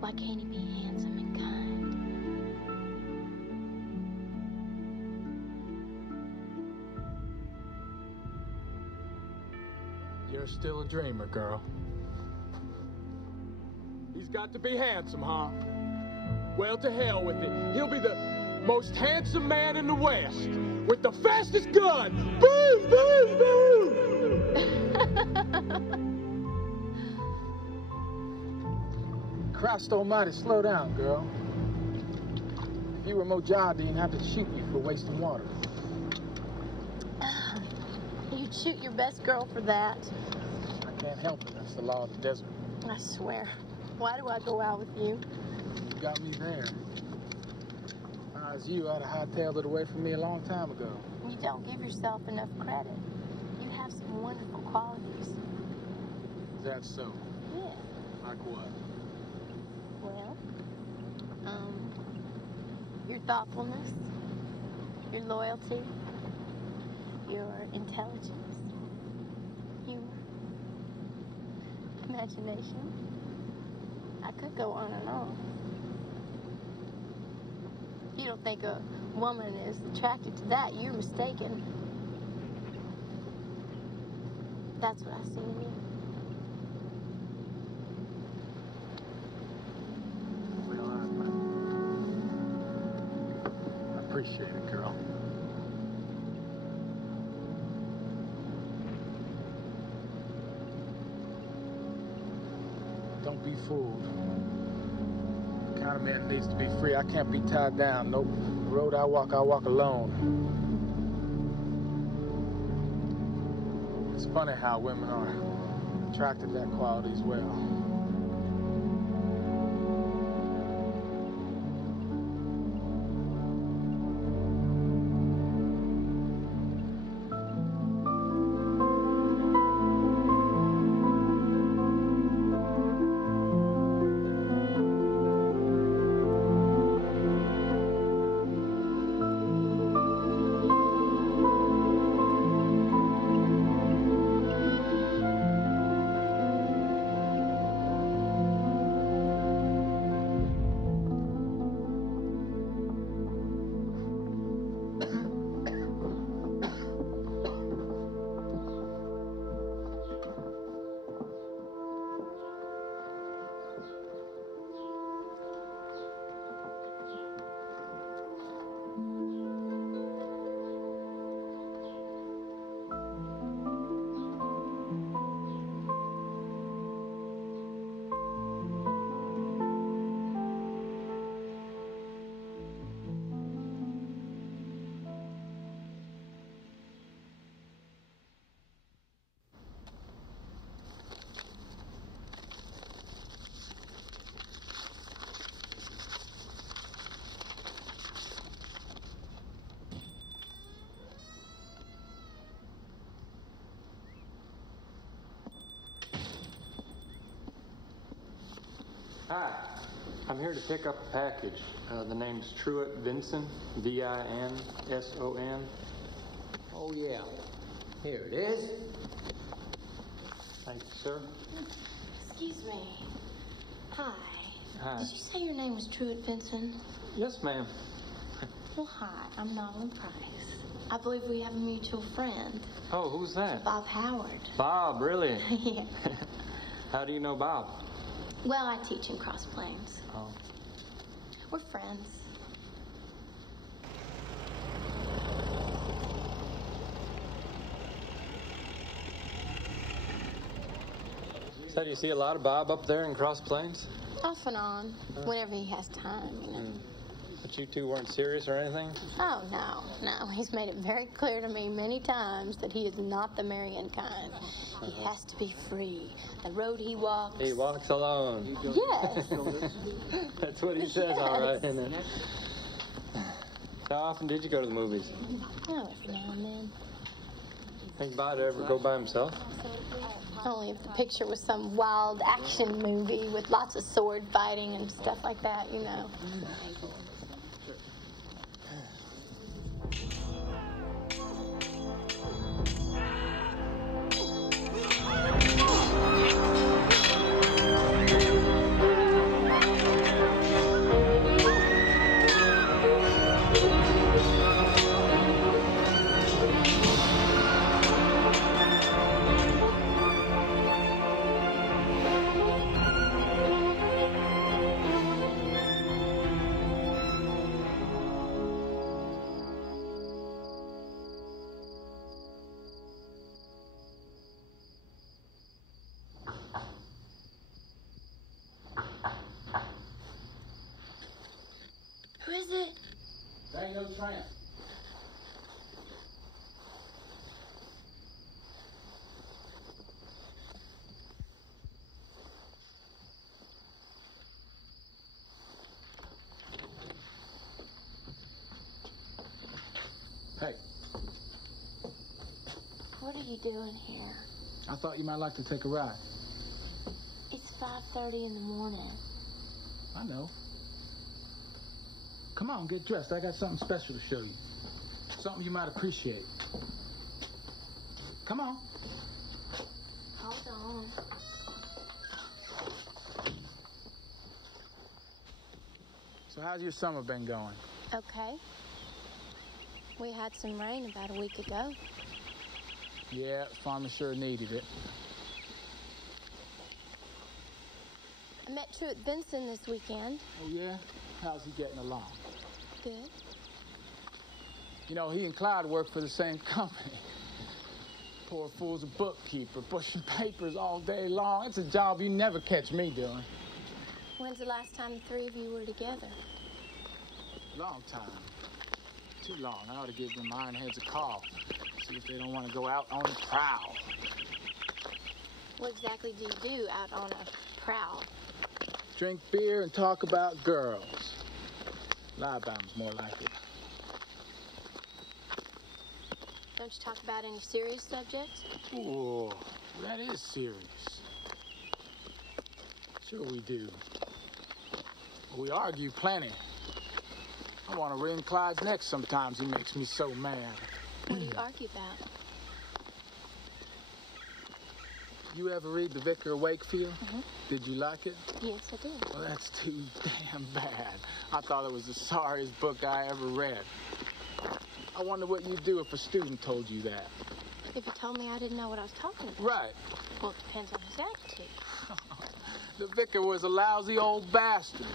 Why can't he be handsome and kind? You're still a dreamer, girl. He's got to be handsome, huh? Well, to hell with it. He'll be the most handsome man in the West with the fastest gun. Boom, boom, boom! Christ almighty, slow down, girl. If you were Mojade, you'd have to shoot you for wasting water. You'd shoot your best girl for that. I can't help it. That's the law of the desert. I swear. Why do I go out with you? You got me there. If I was you, I'd have hightailed it away from me a long time ago. You don't give yourself enough credit. You have some wonderful qualities. Is that so? Yeah. Like what? Well, your thoughtfulness, your loyalty, your intelligence, humor, imagination. I could go on and on. If you don't think a woman is attracted to that, you're mistaken. That's what I see in you. Appreciate it, girl. Don't be fooled. The kind of man needs to be free. I can't be tied down. Nope. The road I walk alone. It's funny how women are attracted to that quality as well. Hi, I'm here to pick up a package. The name's Truett Vincent, Vinson. Oh, yeah. Here it is. Thank you, sir. Excuse me. Hi. Hi. Did you say your name was Truett Vincent? Yes, ma'am. Well, hi. I'm Nolan Price. I believe we have a mutual friend. Oh, who's that? Bob Howard. Bob, really? Yeah. How do you know Bob? Well, I teach in Cross Plains. Oh. We're friends. So do you see a lot of Bob up there in Cross Plains? Off and on, whenever he has time, you know. But you two weren't serious or anything? Oh, no. He's made it very clear to me many times that he is not the marrying kind. He has to be free. The road he walks... He walks alone. Yes. That's what he says, all right, isn't it? How often did you go to the movies? Oh, every now and then. Think Bob would ever go by himself? Only if the picture was some wild action movie with lots of sword fighting and stuff like that, you know. Hey. What are you doing here? I thought you might like to take a ride. It's 5:30 in the morning. I know. Come on, get dressed. I got something special to show you. Something you might appreciate. Come on. Hold on. So how's your summer been going? Okay. We had some rain about a week ago. Yeah, farmer sure needed it. I met Truett Vincent this weekend. Oh, yeah? How's he getting along? Good. You know, he and Clyde work for the same company. Poor fool's a bookkeeper, pushing papers all day long. It's a job you never catch me doing. When's the last time the three of you were together? Long time. Too long. I ought to give them ironheads a call. See if they don't want to go out on the prowl. What exactly do you do out on a prowl? Drink beer and talk about girls. Lie about 'em's more like it. Don't you talk about any serious subjects? Oh, that is serious. Sure we do. We argue plenty. I want to wring Clyde's neck sometimes. He makes me so mad. What do you argue about? You ever read The Vicar of Wakefield? Mm-hmm. Did you like it? Yes, I did. Well, that's too damn bad. I thought it was the sorriest book I ever read. I wonder what you'd do if a student told you that. If you told me I didn't know what I was talking about. Right. Well, it depends on his attitude. The vicar was a lousy old bastard.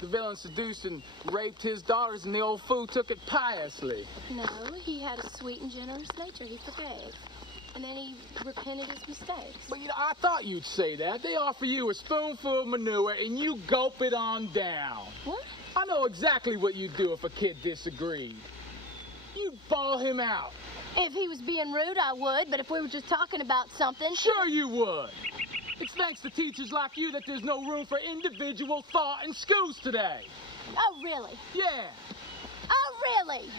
The villain seduced and raped his daughters, and the old fool took it piously. No, he had a sweet and generous nature. He forgave. And then he repented his mistakes. But, you know, I thought you'd say that. They offer you a spoonful of manure, and you gulp it on down. What? I know exactly what you'd do if a kid disagreed. You'd bawl him out. If he was being rude, I would, but if we were just talking about something... Sure you would. It's thanks to teachers like you that there's no room for individual thought in schools today. Oh, really? Yeah. Oh, really?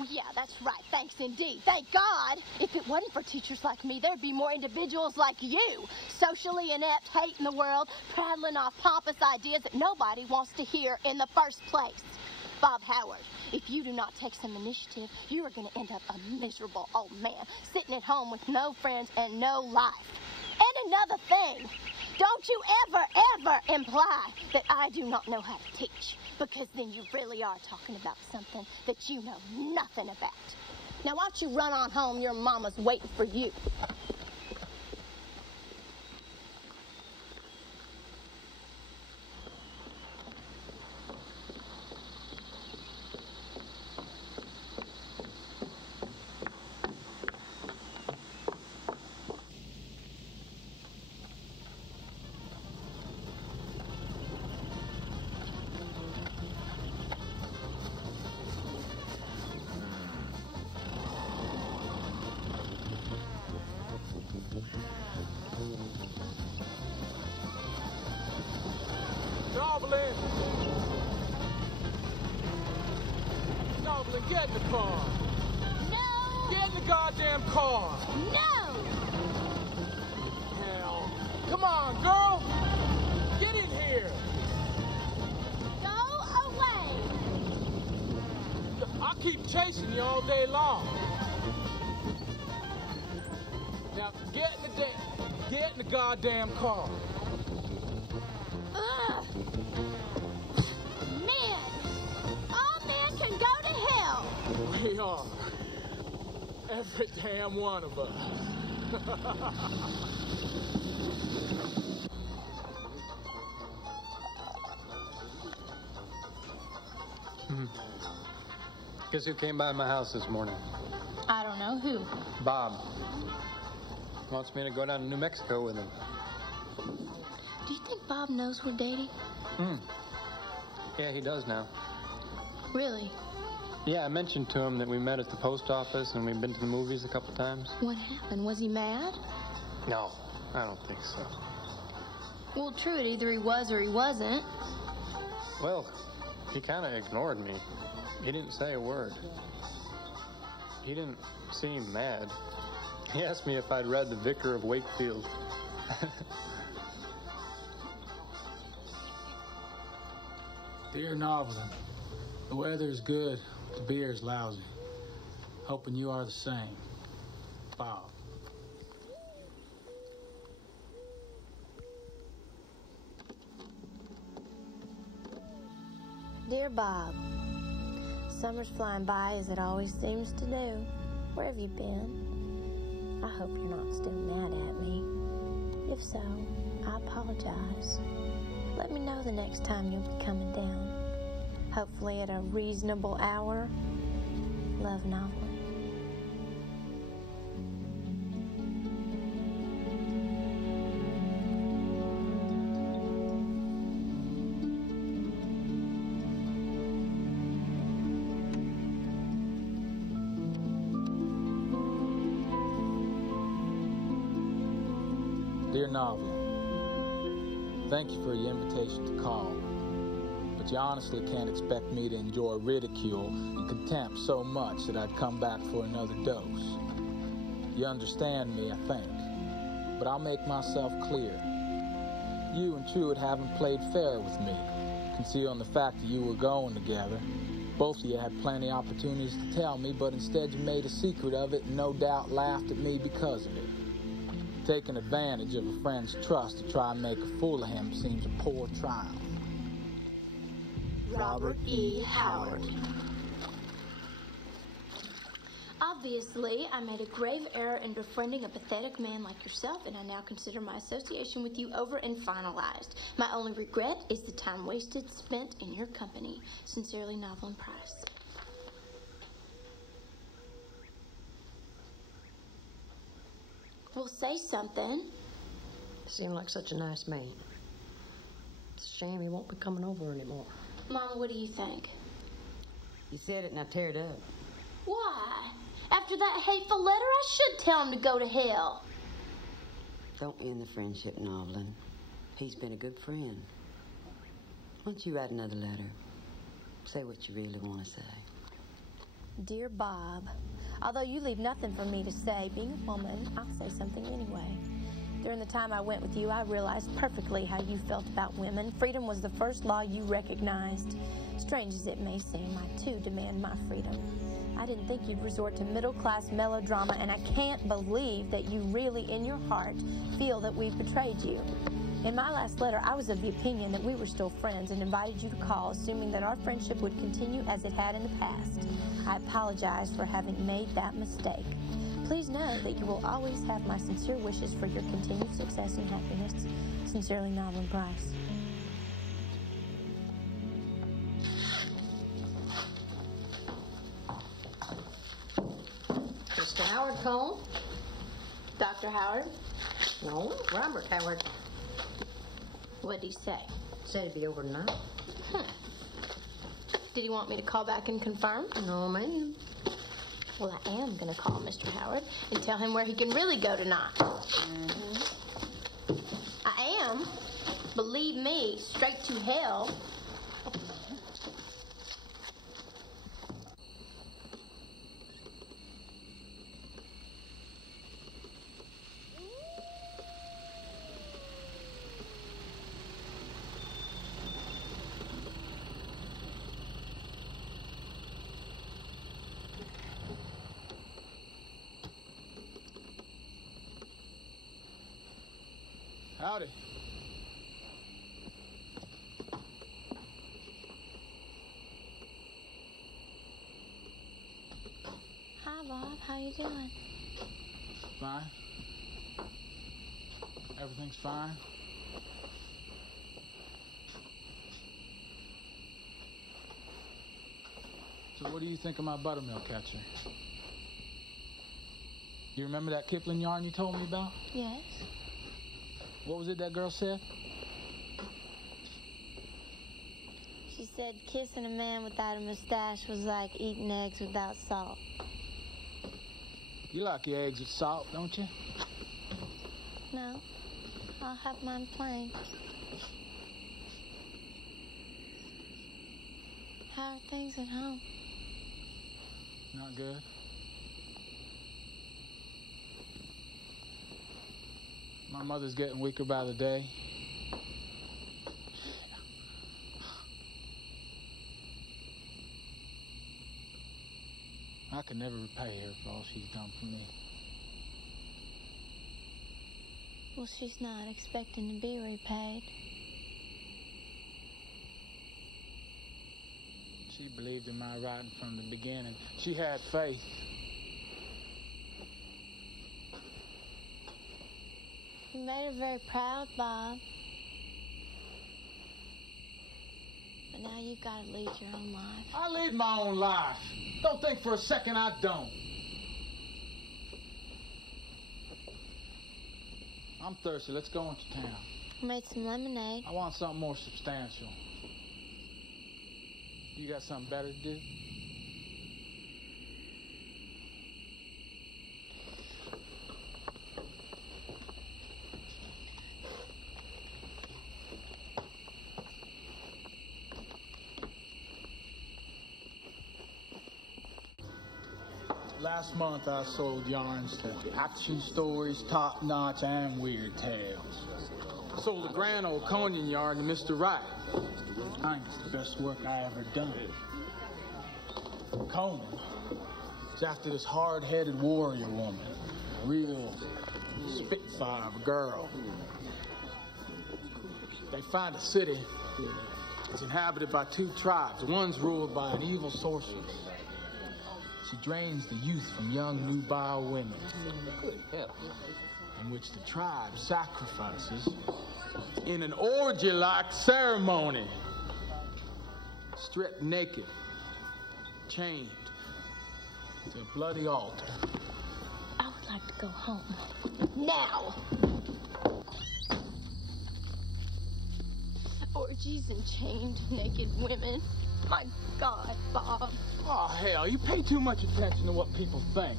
Well, yeah, that's right. Thanks indeed. Thank God. If it wasn't for teachers like me, there'd be more individuals like you, socially inept, hating the world, prattling off pompous ideas that nobody wants to hear in the first place. Bob Howard, if you do not take some initiative, you are going to end up a miserable old man, sitting at home with no friends and no life. And another thing, don't you ever imply that I do not know how to teach, because then you really are talking about something that you know nothing about. Now, why don't you run on home? Your mama's waiting for you. Goblin, get in the car. No! Get in the goddamn car. No! Hell. Come on, girl. Get in here. Go away. I'll keep chasing you all day long. Now, get in the goddamn car. Ugh. Man, all men can go to hell. We are. Every damn one of us. Guess who came by my house this morning? I don't know who. Bob. Wants me to go down to New Mexico with him. Do you think Bob knows we're dating? Yeah, he does now. Really? Yeah, I mentioned to him that we met at the post office and we've been to the movies a couple times. What happened? Was he mad? No, I don't think so. Well, true, either he was or he wasn't. Well, he kind of ignored me. He didn't say a word. He didn't seem mad. He asked me if I'd read The Vicar of Wakefield. Dear Novelin, the weather's good, the beer's lousy. Hoping you are the same. Bob. Dear Bob, summer's flying by as it always seems to do. Where have you been? I hope you're not still mad at me. If so, I apologize. Let me know the next time you'll be coming down. Hopefully at a reasonable hour. Love, Novelin. Dear Novelin, thank you for your invitation to call, but you honestly can't expect me to enjoy ridicule and contempt so much that I'd come back for another dose. You understand me, I think, but I'll make myself clear. You and Truett haven't played fair with me, concealing the fact that you were going together. Both of you had plenty of opportunities to tell me, but instead you made a secret of it and no doubt laughed at me because of it. Taking advantage of a friend's trust to try and make a fool of him seems a poor triumph. Robert E. Howard. Obviously, I made a grave error in befriending a pathetic man like yourself, and I now consider my association with you over and finalized. My only regret is the time wasted spent in your company. Sincerely, Novelin Price. Well, say something. Seemed like such a nice man. It's a shame he won't be coming over anymore. Mama, what do you think? You said it, now tear it up. Why? After that hateful letter, I should tell him to go to hell. Don't end the friendship, Novelin. He's been a good friend. Why don't you write another letter? Say what you really want to say. Dear Bob, although you leave nothing for me to say, being a woman, I'll say something anyway. During the time I went with you, I realized perfectly how you felt about women. Freedom was the first law you recognized. Strange as it may seem, I too demand my freedom. I didn't think you'd resort to middle-class melodrama, and I can't believe that you really, in your heart, feel that we've betrayed you. In my last letter, I was of the opinion that we were still friends and invited you to call, assuming that our friendship would continue as it had in the past. I apologize for having made that mistake. Please know that you will always have my sincere wishes for your continued success and happiness. Sincerely, Novelin Price. Mr. Howard called? Dr. Howard? No, Robert Howard. What'd he say? Said he'd be over tonight. Did he want me to call back and confirm? No, ma'am. Well, I am going to call Mr. Howard and tell him where he can really go tonight. I am. Believe me, straight to hell. Howdy. Hi, Bob. How you doing? Fine. Everything's fine. So what do you think of my buttermilk catcher? You remember that Kipling yarn you told me about? Yes. What was it that girl said? She said kissing a man without a mustache was like eating eggs without salt. You like your eggs with salt, don't you? No. I'll have mine plain. How are things at home? Not good. My mother's getting weaker by the day. I can never repay her for all she's done for me. Well, she's not expecting to be repaid. She believed in my writing from the beginning. She had faith. You made her very proud, Bob. But now you've got to lead your own life. I lead my own life. Don't think for a second I don't. I'm thirsty. Let's go into town. I made some lemonade. I want something more substantial. You got something better to do? Last month I sold yarns to action stories, top notch, and weird tales. I sold a grand old Conian yarn to Mr. Wright. I think it's the best work I ever done. Conan is after this hard-headed warrior woman, a real spitfire of a girl. They find a city. It's inhabited by two tribes. One's ruled by an evil sorceress. She drains the youth from young, nubile women. Good hell. In which the tribe sacrifices in an orgy-like ceremony. Stripped naked, chained to a bloody altar. I would like to go home. Now! Orgies and chained naked women. My God, Bob. Oh, hell, you pay too much attention to what people think.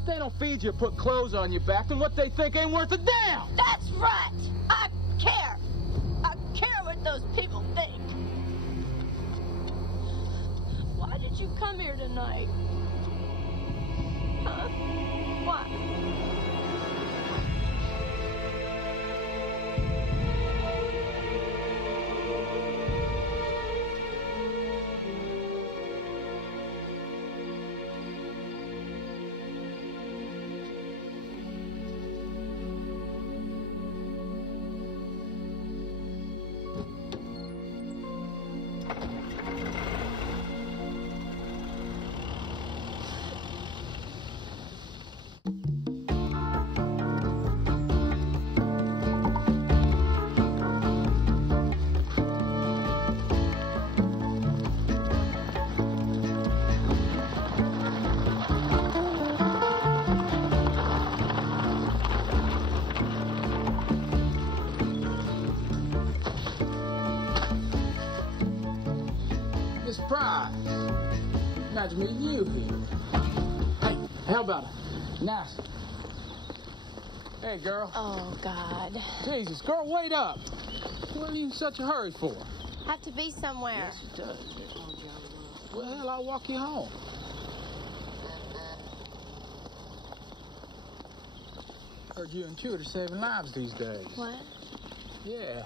If they don't feed you or put clothes on your back, then what they think ain't worth a damn. That's right! I care! I care what those people think. Why did you come here tonight? Huh? Why? Imagine meeting you here. Hey, how about it? Nice. Hey, girl. Oh, God. Jesus, girl, wait up. What are you in such a hurry for? Have to be somewhere. Yes, it does. Well, hell, I'll walk you home. Heard you and Chewt are saving lives these days. What? Yeah.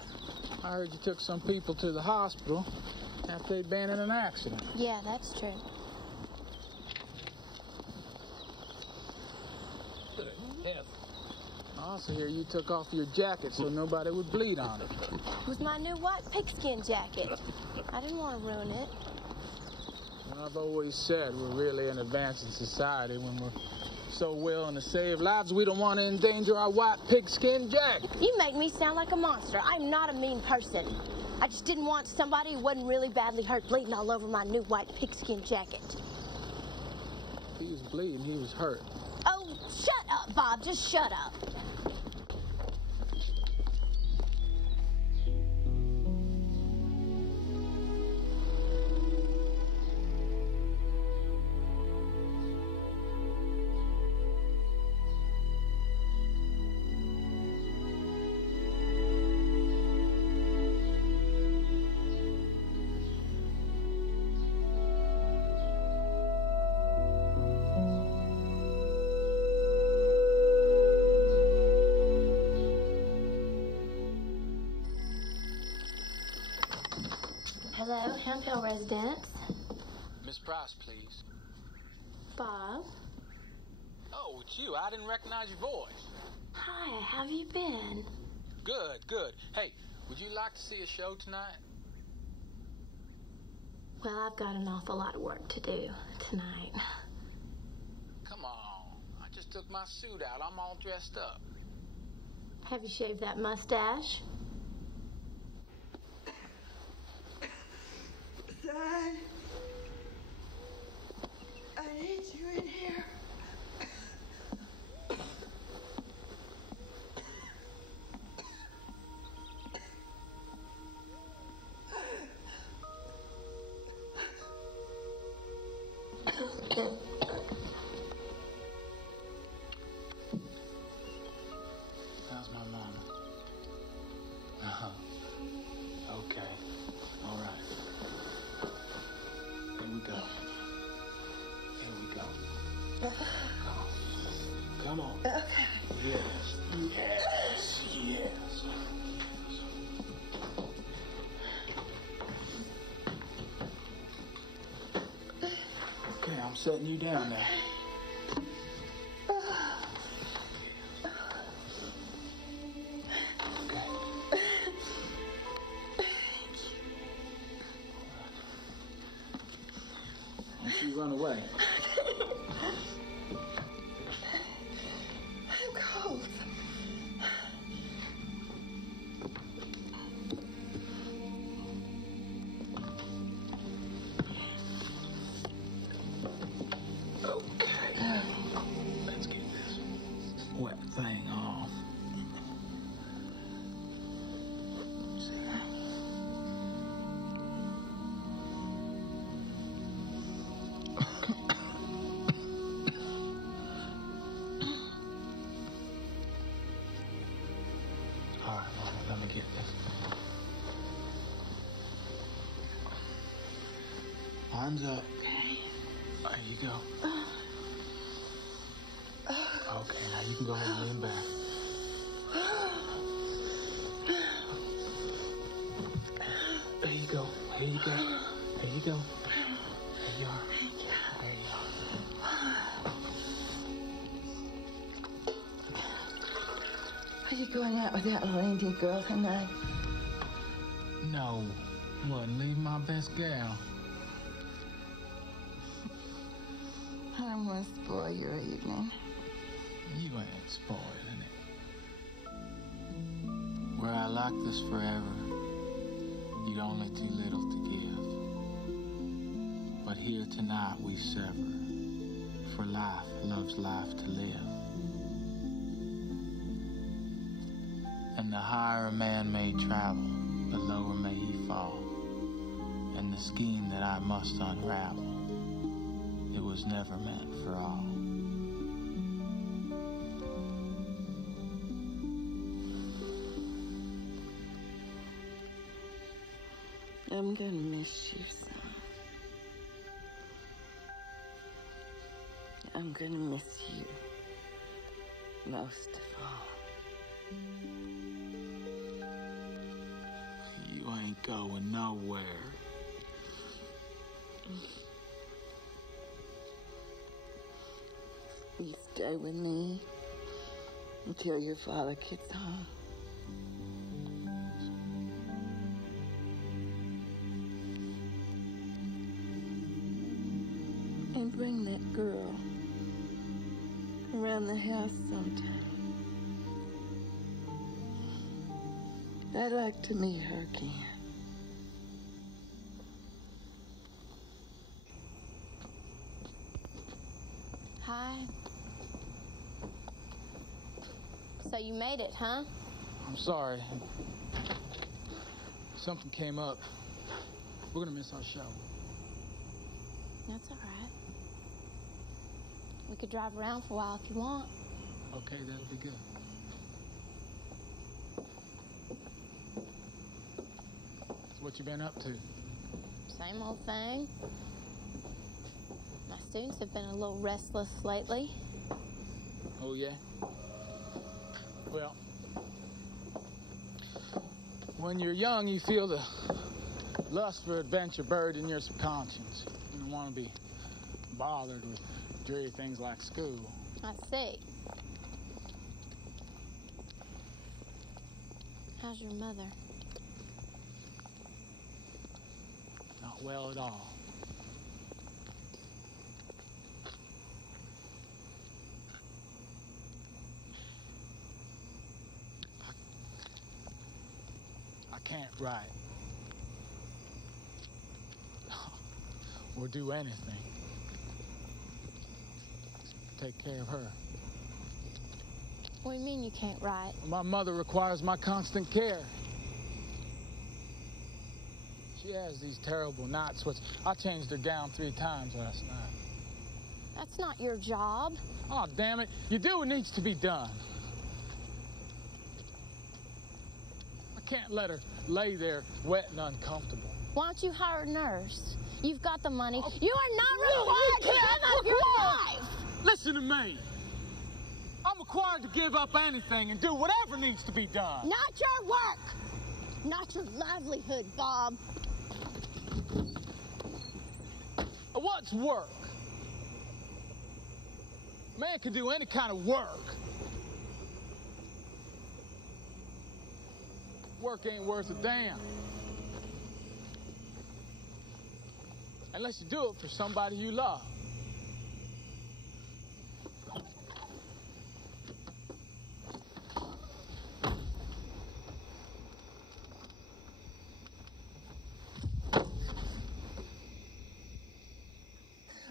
I heard you took some people to the hospital after they'd been in an accident. Yeah, that's true. I also hear you took off your jacket so nobody would bleed on it. It was my new white pigskin jacket. I didn't want to ruin it. Well, I've always said we're really an advancing society when we're so willing to save lives. We don't want to endanger our white pigskin jacket. You make me sound like a monster. I'm not a mean person. I just didn't want somebody who wasn't really badly hurt bleeding all over my new white pigskin jacket. He was bleeding, he was hurt. Oh, shut up, Bob. Just shut up. Hello, Hemphill residence. Miss Price, please. Bob. Oh, it's you. I didn't recognize your voice. Hi, how have you been? Good, good. Hey, would you like to see a show tonight? Well, I've got an awful lot of work to do tonight. Come on. I just took my suit out. I'm all dressed up. Have you shaved that mustache? Son, I need you in here. How's my mama? Okay. All right. Here we go. Here we go. Come on. Okay. Yes. Yes. Yes. Okay, I'm setting you down now. Run away. I'm cold. Okay. Let's get this wet thing off. All right, Mama, let me get this. Arms up. Okay. There you go. Okay, now you can go ahead and lean back. There you go. Here you go. There you go. There you are. There you are. Are you going out with that Lindy girl tonight? No. Wouldn't leave my best gal. I don't want to spoil your evening. You ain't spoiling it. Were I like this forever, you'd only too little to give. But here tonight we sever, for life loves life to live. And the higher a man may travel, the lower may he fall. And the scheme that I must unravel, it was never meant for all. I'm gonna miss you, son. I'm gonna miss you most of all. You ain't going nowhere. You stay with me until your father gets home. And bring that girl around the house sometime. I'd like to meet her again. Hi. So you made it, huh? I'm sorry. Something came up. We're gonna miss our show. That's all right. We could drive around for a while if you want. Okay, that'd be good. So what you been up to? Same old thing. My students have been a little restless lately. Oh, yeah? Well, when you're young, you feel the Lust for adventure buried in your subconscious. You don't want to be bothered with dreary things like school. I see. How's your mother? Not well at all. I can't write. Or do anything. Take care of her. What do you mean you can't write? My mother requires my constant care. She has these terrible night sweats. I changed her gown 3 times last night. That's not your job. Oh, damn it. You do what needs to be done. I can't let her lay there wet and uncomfortable. Why don't you hire a nurse? You've got the money. You are not required to give up your life. Listen to me. I'm required to give up anything and do whatever needs to be done. Not your work. Not your livelihood, Bob. What's work? A man can do any kind of work. Work ain't worth a damn. Unless you do it for somebody you love.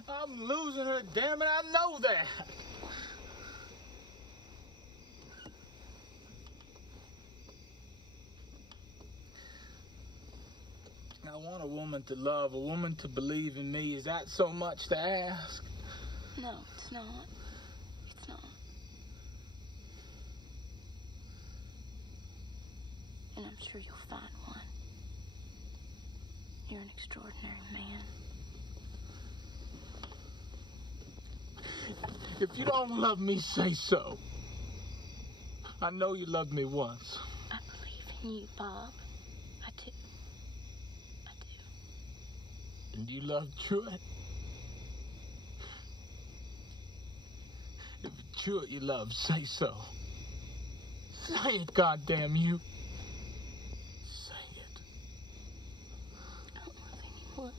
I'm losing her, damn it, I know that. I want a woman to love, a woman to believe in me. Is that so much to ask? No, it's not. It's not. And I'm sure you'll find one. You're an extraordinary man. If you don't love me, say so. I know you loved me once. I believe in you, Bob. I do. I do. And you love Truett? If it's Truett you love, say so. Say it, goddamn you. Say it. I don't love anyone.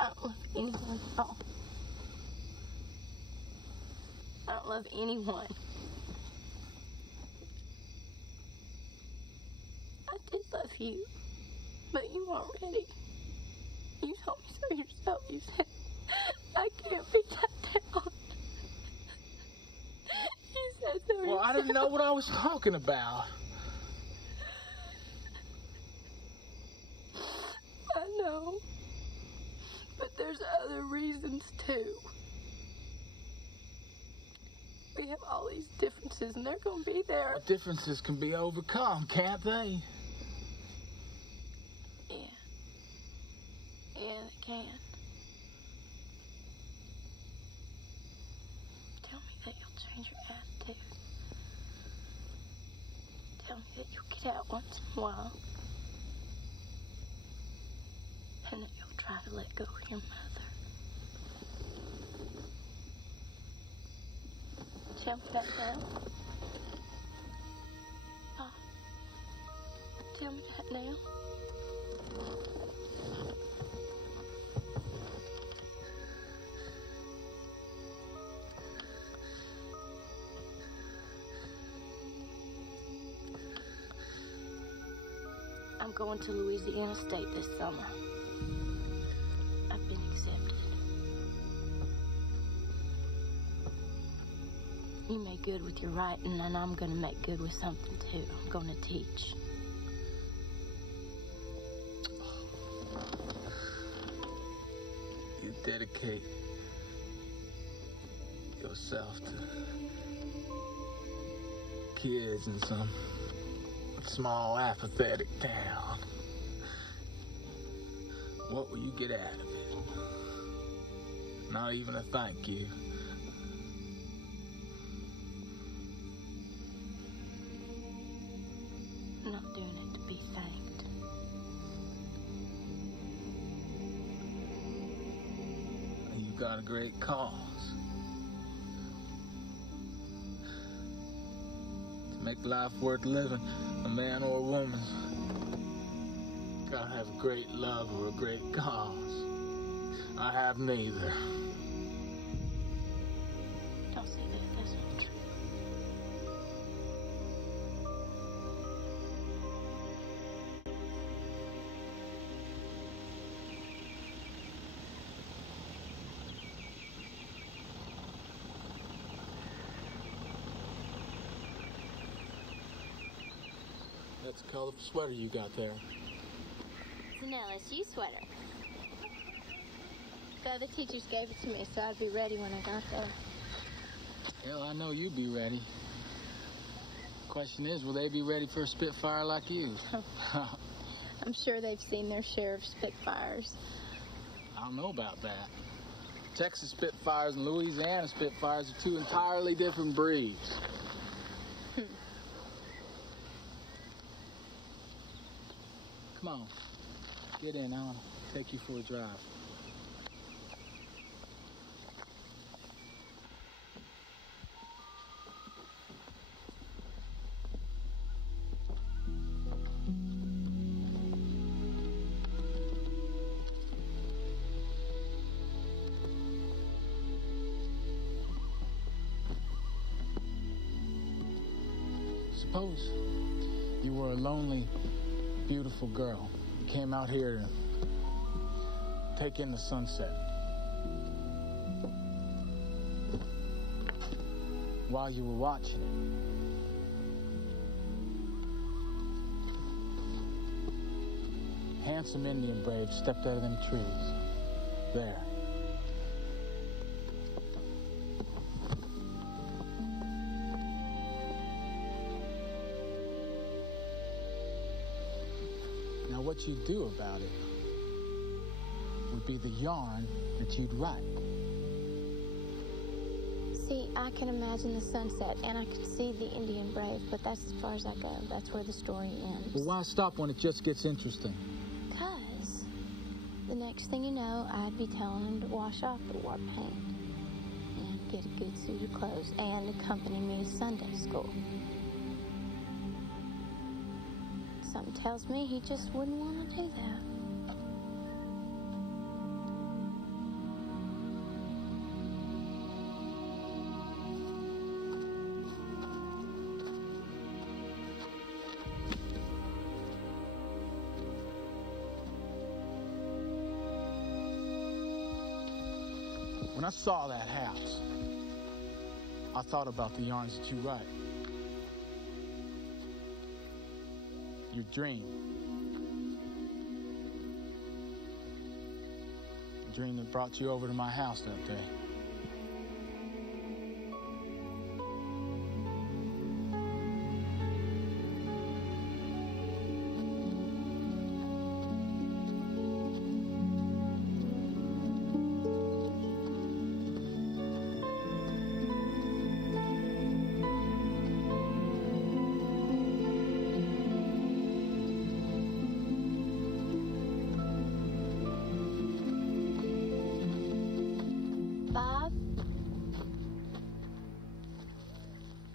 I don't love anyone at all. I don't love anyone. I did love you, but you weren't ready. You told me so yourself. You said, I can't be tied down. You said so yourself. Well, I didn't know what I was talking about. I know. But there's other reasons, too. We have all these differences, and they're going to be there. But differences can be overcome, can't they? Yeah. Yeah, they can. Tell me that you'll change your attitude. Tell me that you'll get out once in a while. And that you'll try to let go of your mother. Tell me that now. Oh. Tell me that now. I'm going to Louisiana State this summer. I've been accepted. You make good with your writing, and I'm going to make good with something, too. I'm going to teach. You dedicate yourself to kids in some small, apathetic town. What will you get out of it? Not even a thank you. I'm not doing it to be thanked. got a great cause. To make life worth living, a man or a woman gotta have a great love or a great cause. I have neither. Don't say that. That's not true. That's a colorful sweater you got there. It's an LSU sweater. The other teachers gave it to me, so I'd be ready when I got there. Hell, I know you'd be ready. Question is, will they be ready for a Spitfire like you? I'm sure they've seen their share of Spitfires. I don't know about that. Texas Spitfires and Louisiana Spitfires are two entirely different breeds. Come on, get in. I'll take you for a drive. Suppose you were a lonely, beautiful girl. You came out here to take in the sunset. While you were watching it, handsome Indian brave stepped out of them trees. There. What you'd do about it would be the yarn that you'd write. See, I can imagine the sunset, and I could see the Indian brave, but that's as far as I go. That's where the story ends. Well, why stop when it just gets interesting? Because the next thing you know, I'd be telling him to wash off the war paint and get a good suit of clothes and accompany me to Sunday school. Something tells me he just wouldn't want to do that. When I saw that house, I thought about the yarns that you write. Your dream. The dream that brought you over to my house that day.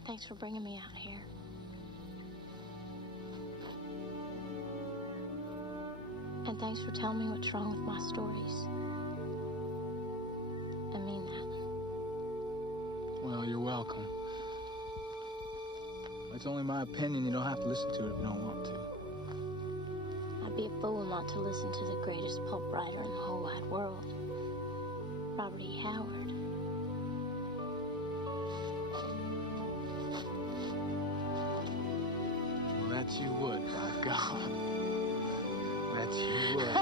Thanks for bringing me out here. And thanks for telling me what's wrong with my stories. I mean that. Well, you're welcome. It's only my opinion. You don't have to listen to it if you don't want to. I'd be a fool not to listen to the greatest pulp writer in the whole wide world, Robert E. Howard. That you would, by God. That you would.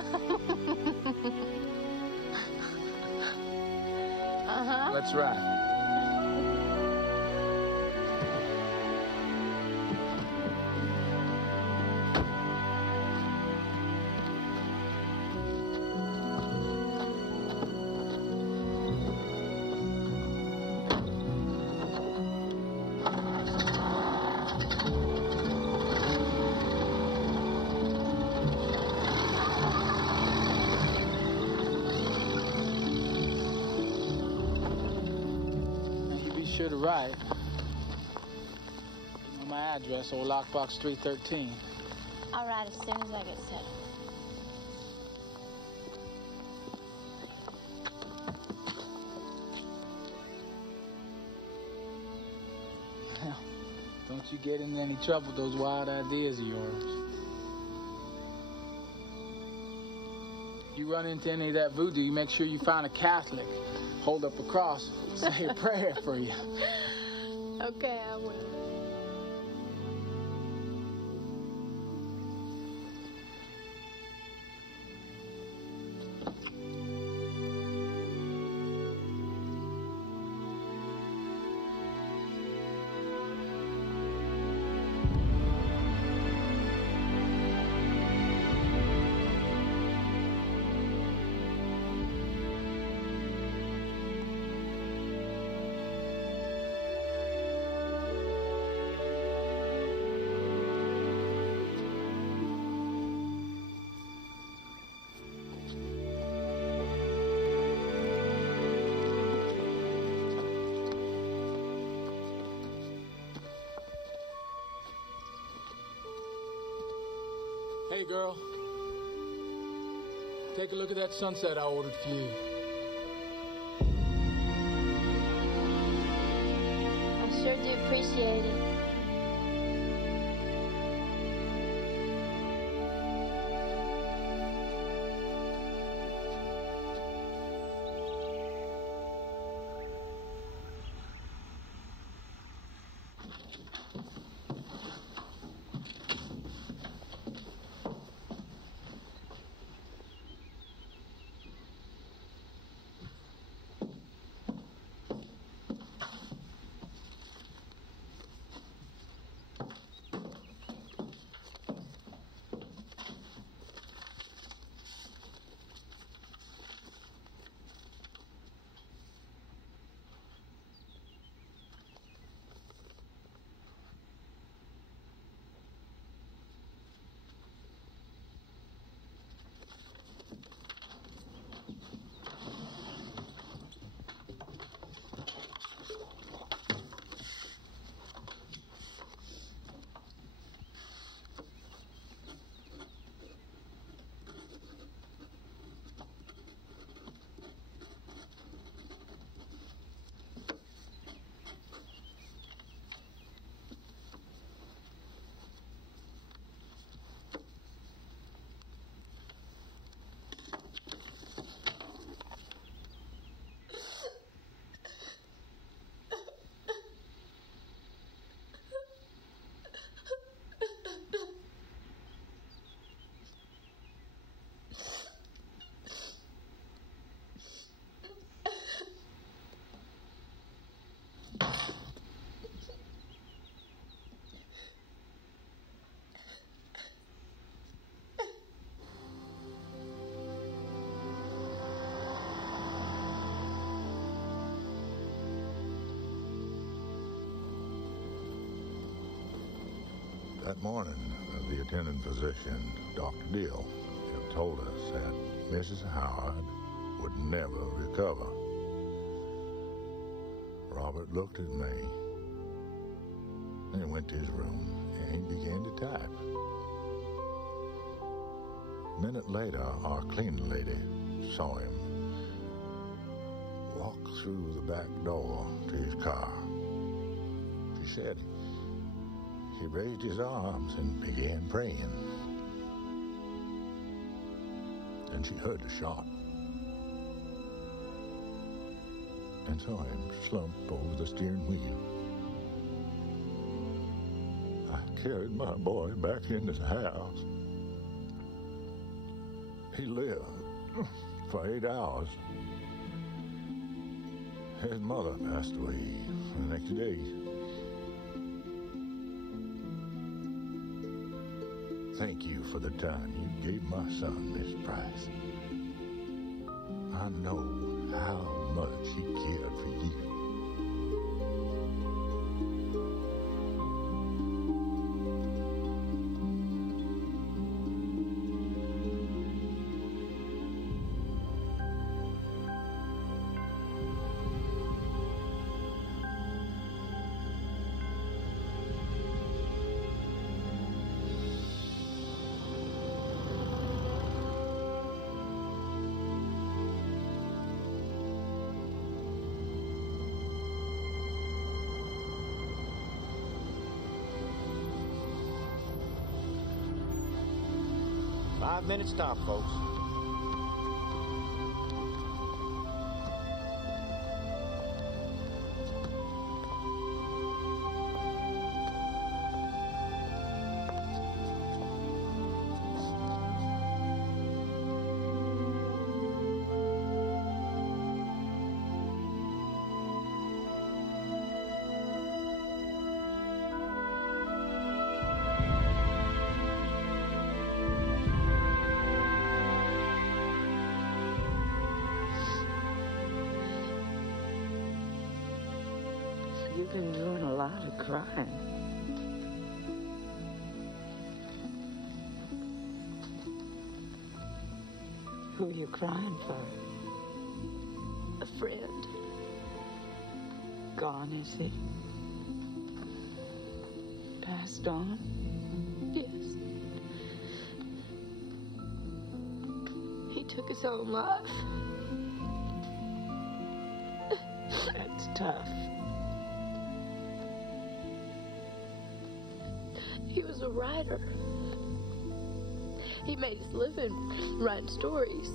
Uh-huh. Let's ride. sure to write. Give me my address, old lockbox 313. I'll write as soon as I get settled. Well, don't you get in any trouble with those wild ideas of yours. You run into any of that voodoo, you make sure you find a Catholic. Hold up a cross, say a prayer for you. Okay, I will. Hey, girl. Take a look at that sunset I ordered for you. I sure do appreciate it. That morning, the attending physician, Dr. Deal, had told us that Mrs. Howard would never recover. Robert looked at me, and he went to his room, and he began to type. A minute later, our cleaning lady saw him walk through the back door to his car. She said he raised his arms and began praying. Then she heard the shot and saw him slump over the steering wheel. I carried my boy back into the house. He lived for 8 hours. His mother passed away the next day. Thank you for the time you gave my son, Miss Price. I know how much he cared for you. 5 minutes stop, folks. You've been doing a lot of crying. Who are you crying for? A friend. Gone, is he? Passed on? Yes. He took his own life. That's tough. He was a writer. He made his living writing stories.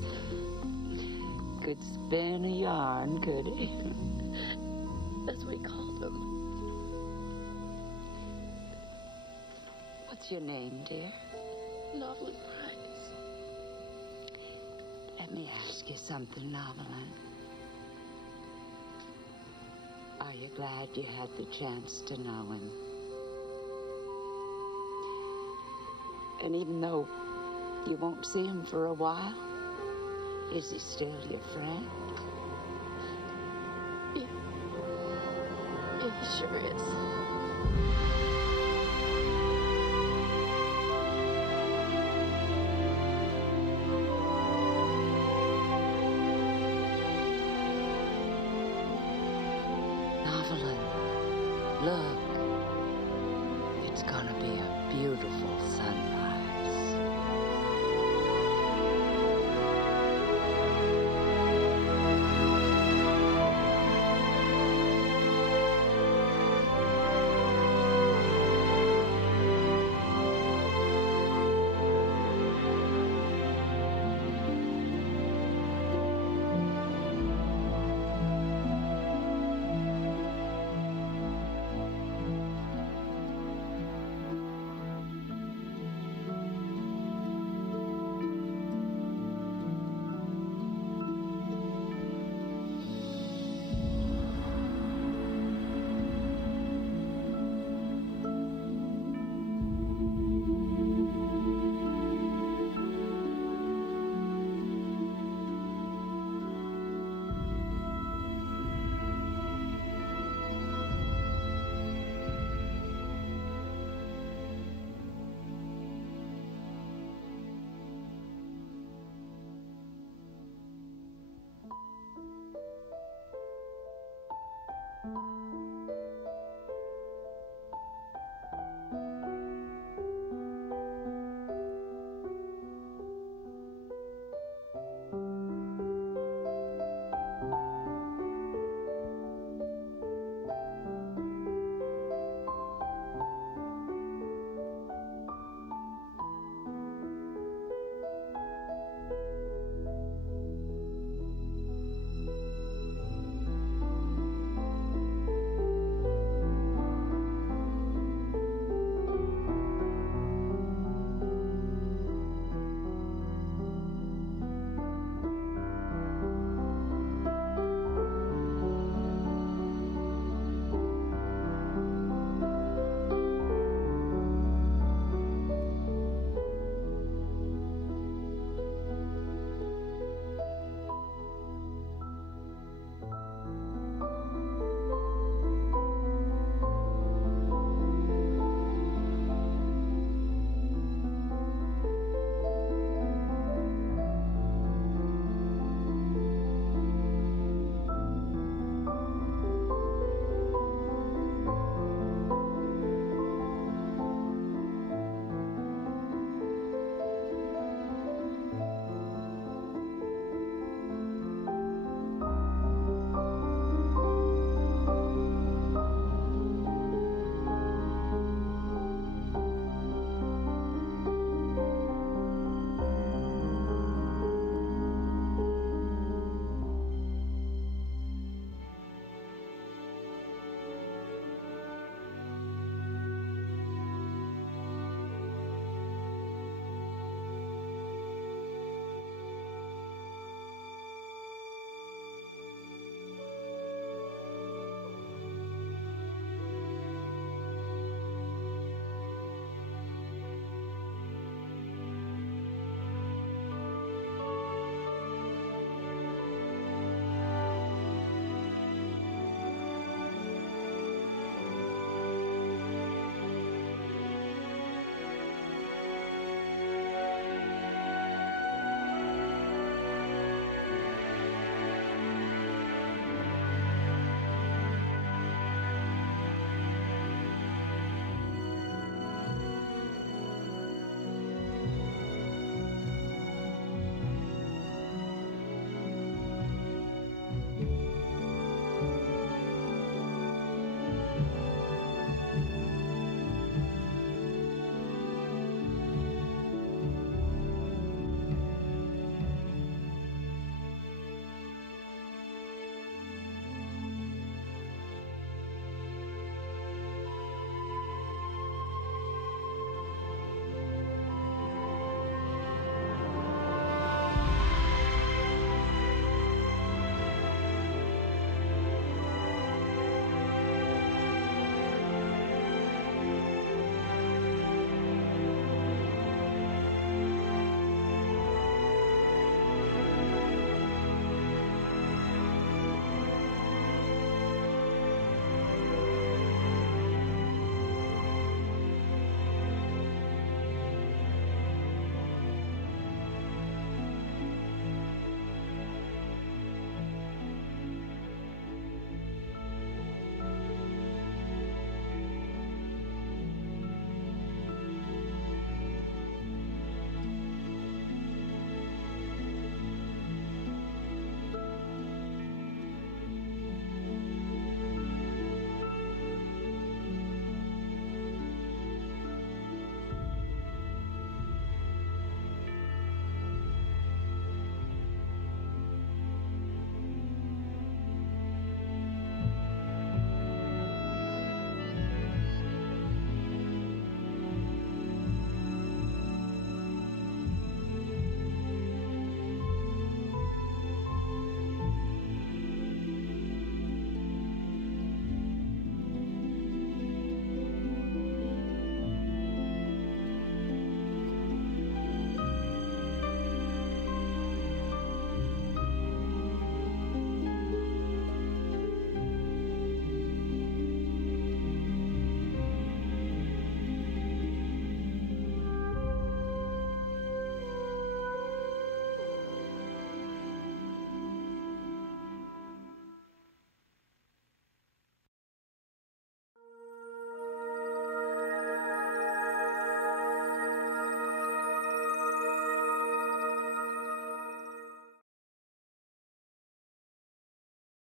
Could spin a yarn, could he? That's what he called them. What's your name, dear? Novelin Price. Let me ask you something, Novelin. Are you glad you had the chance to know him? And even though you won't see him for a while, is he still your friend? Yeah, he sure is.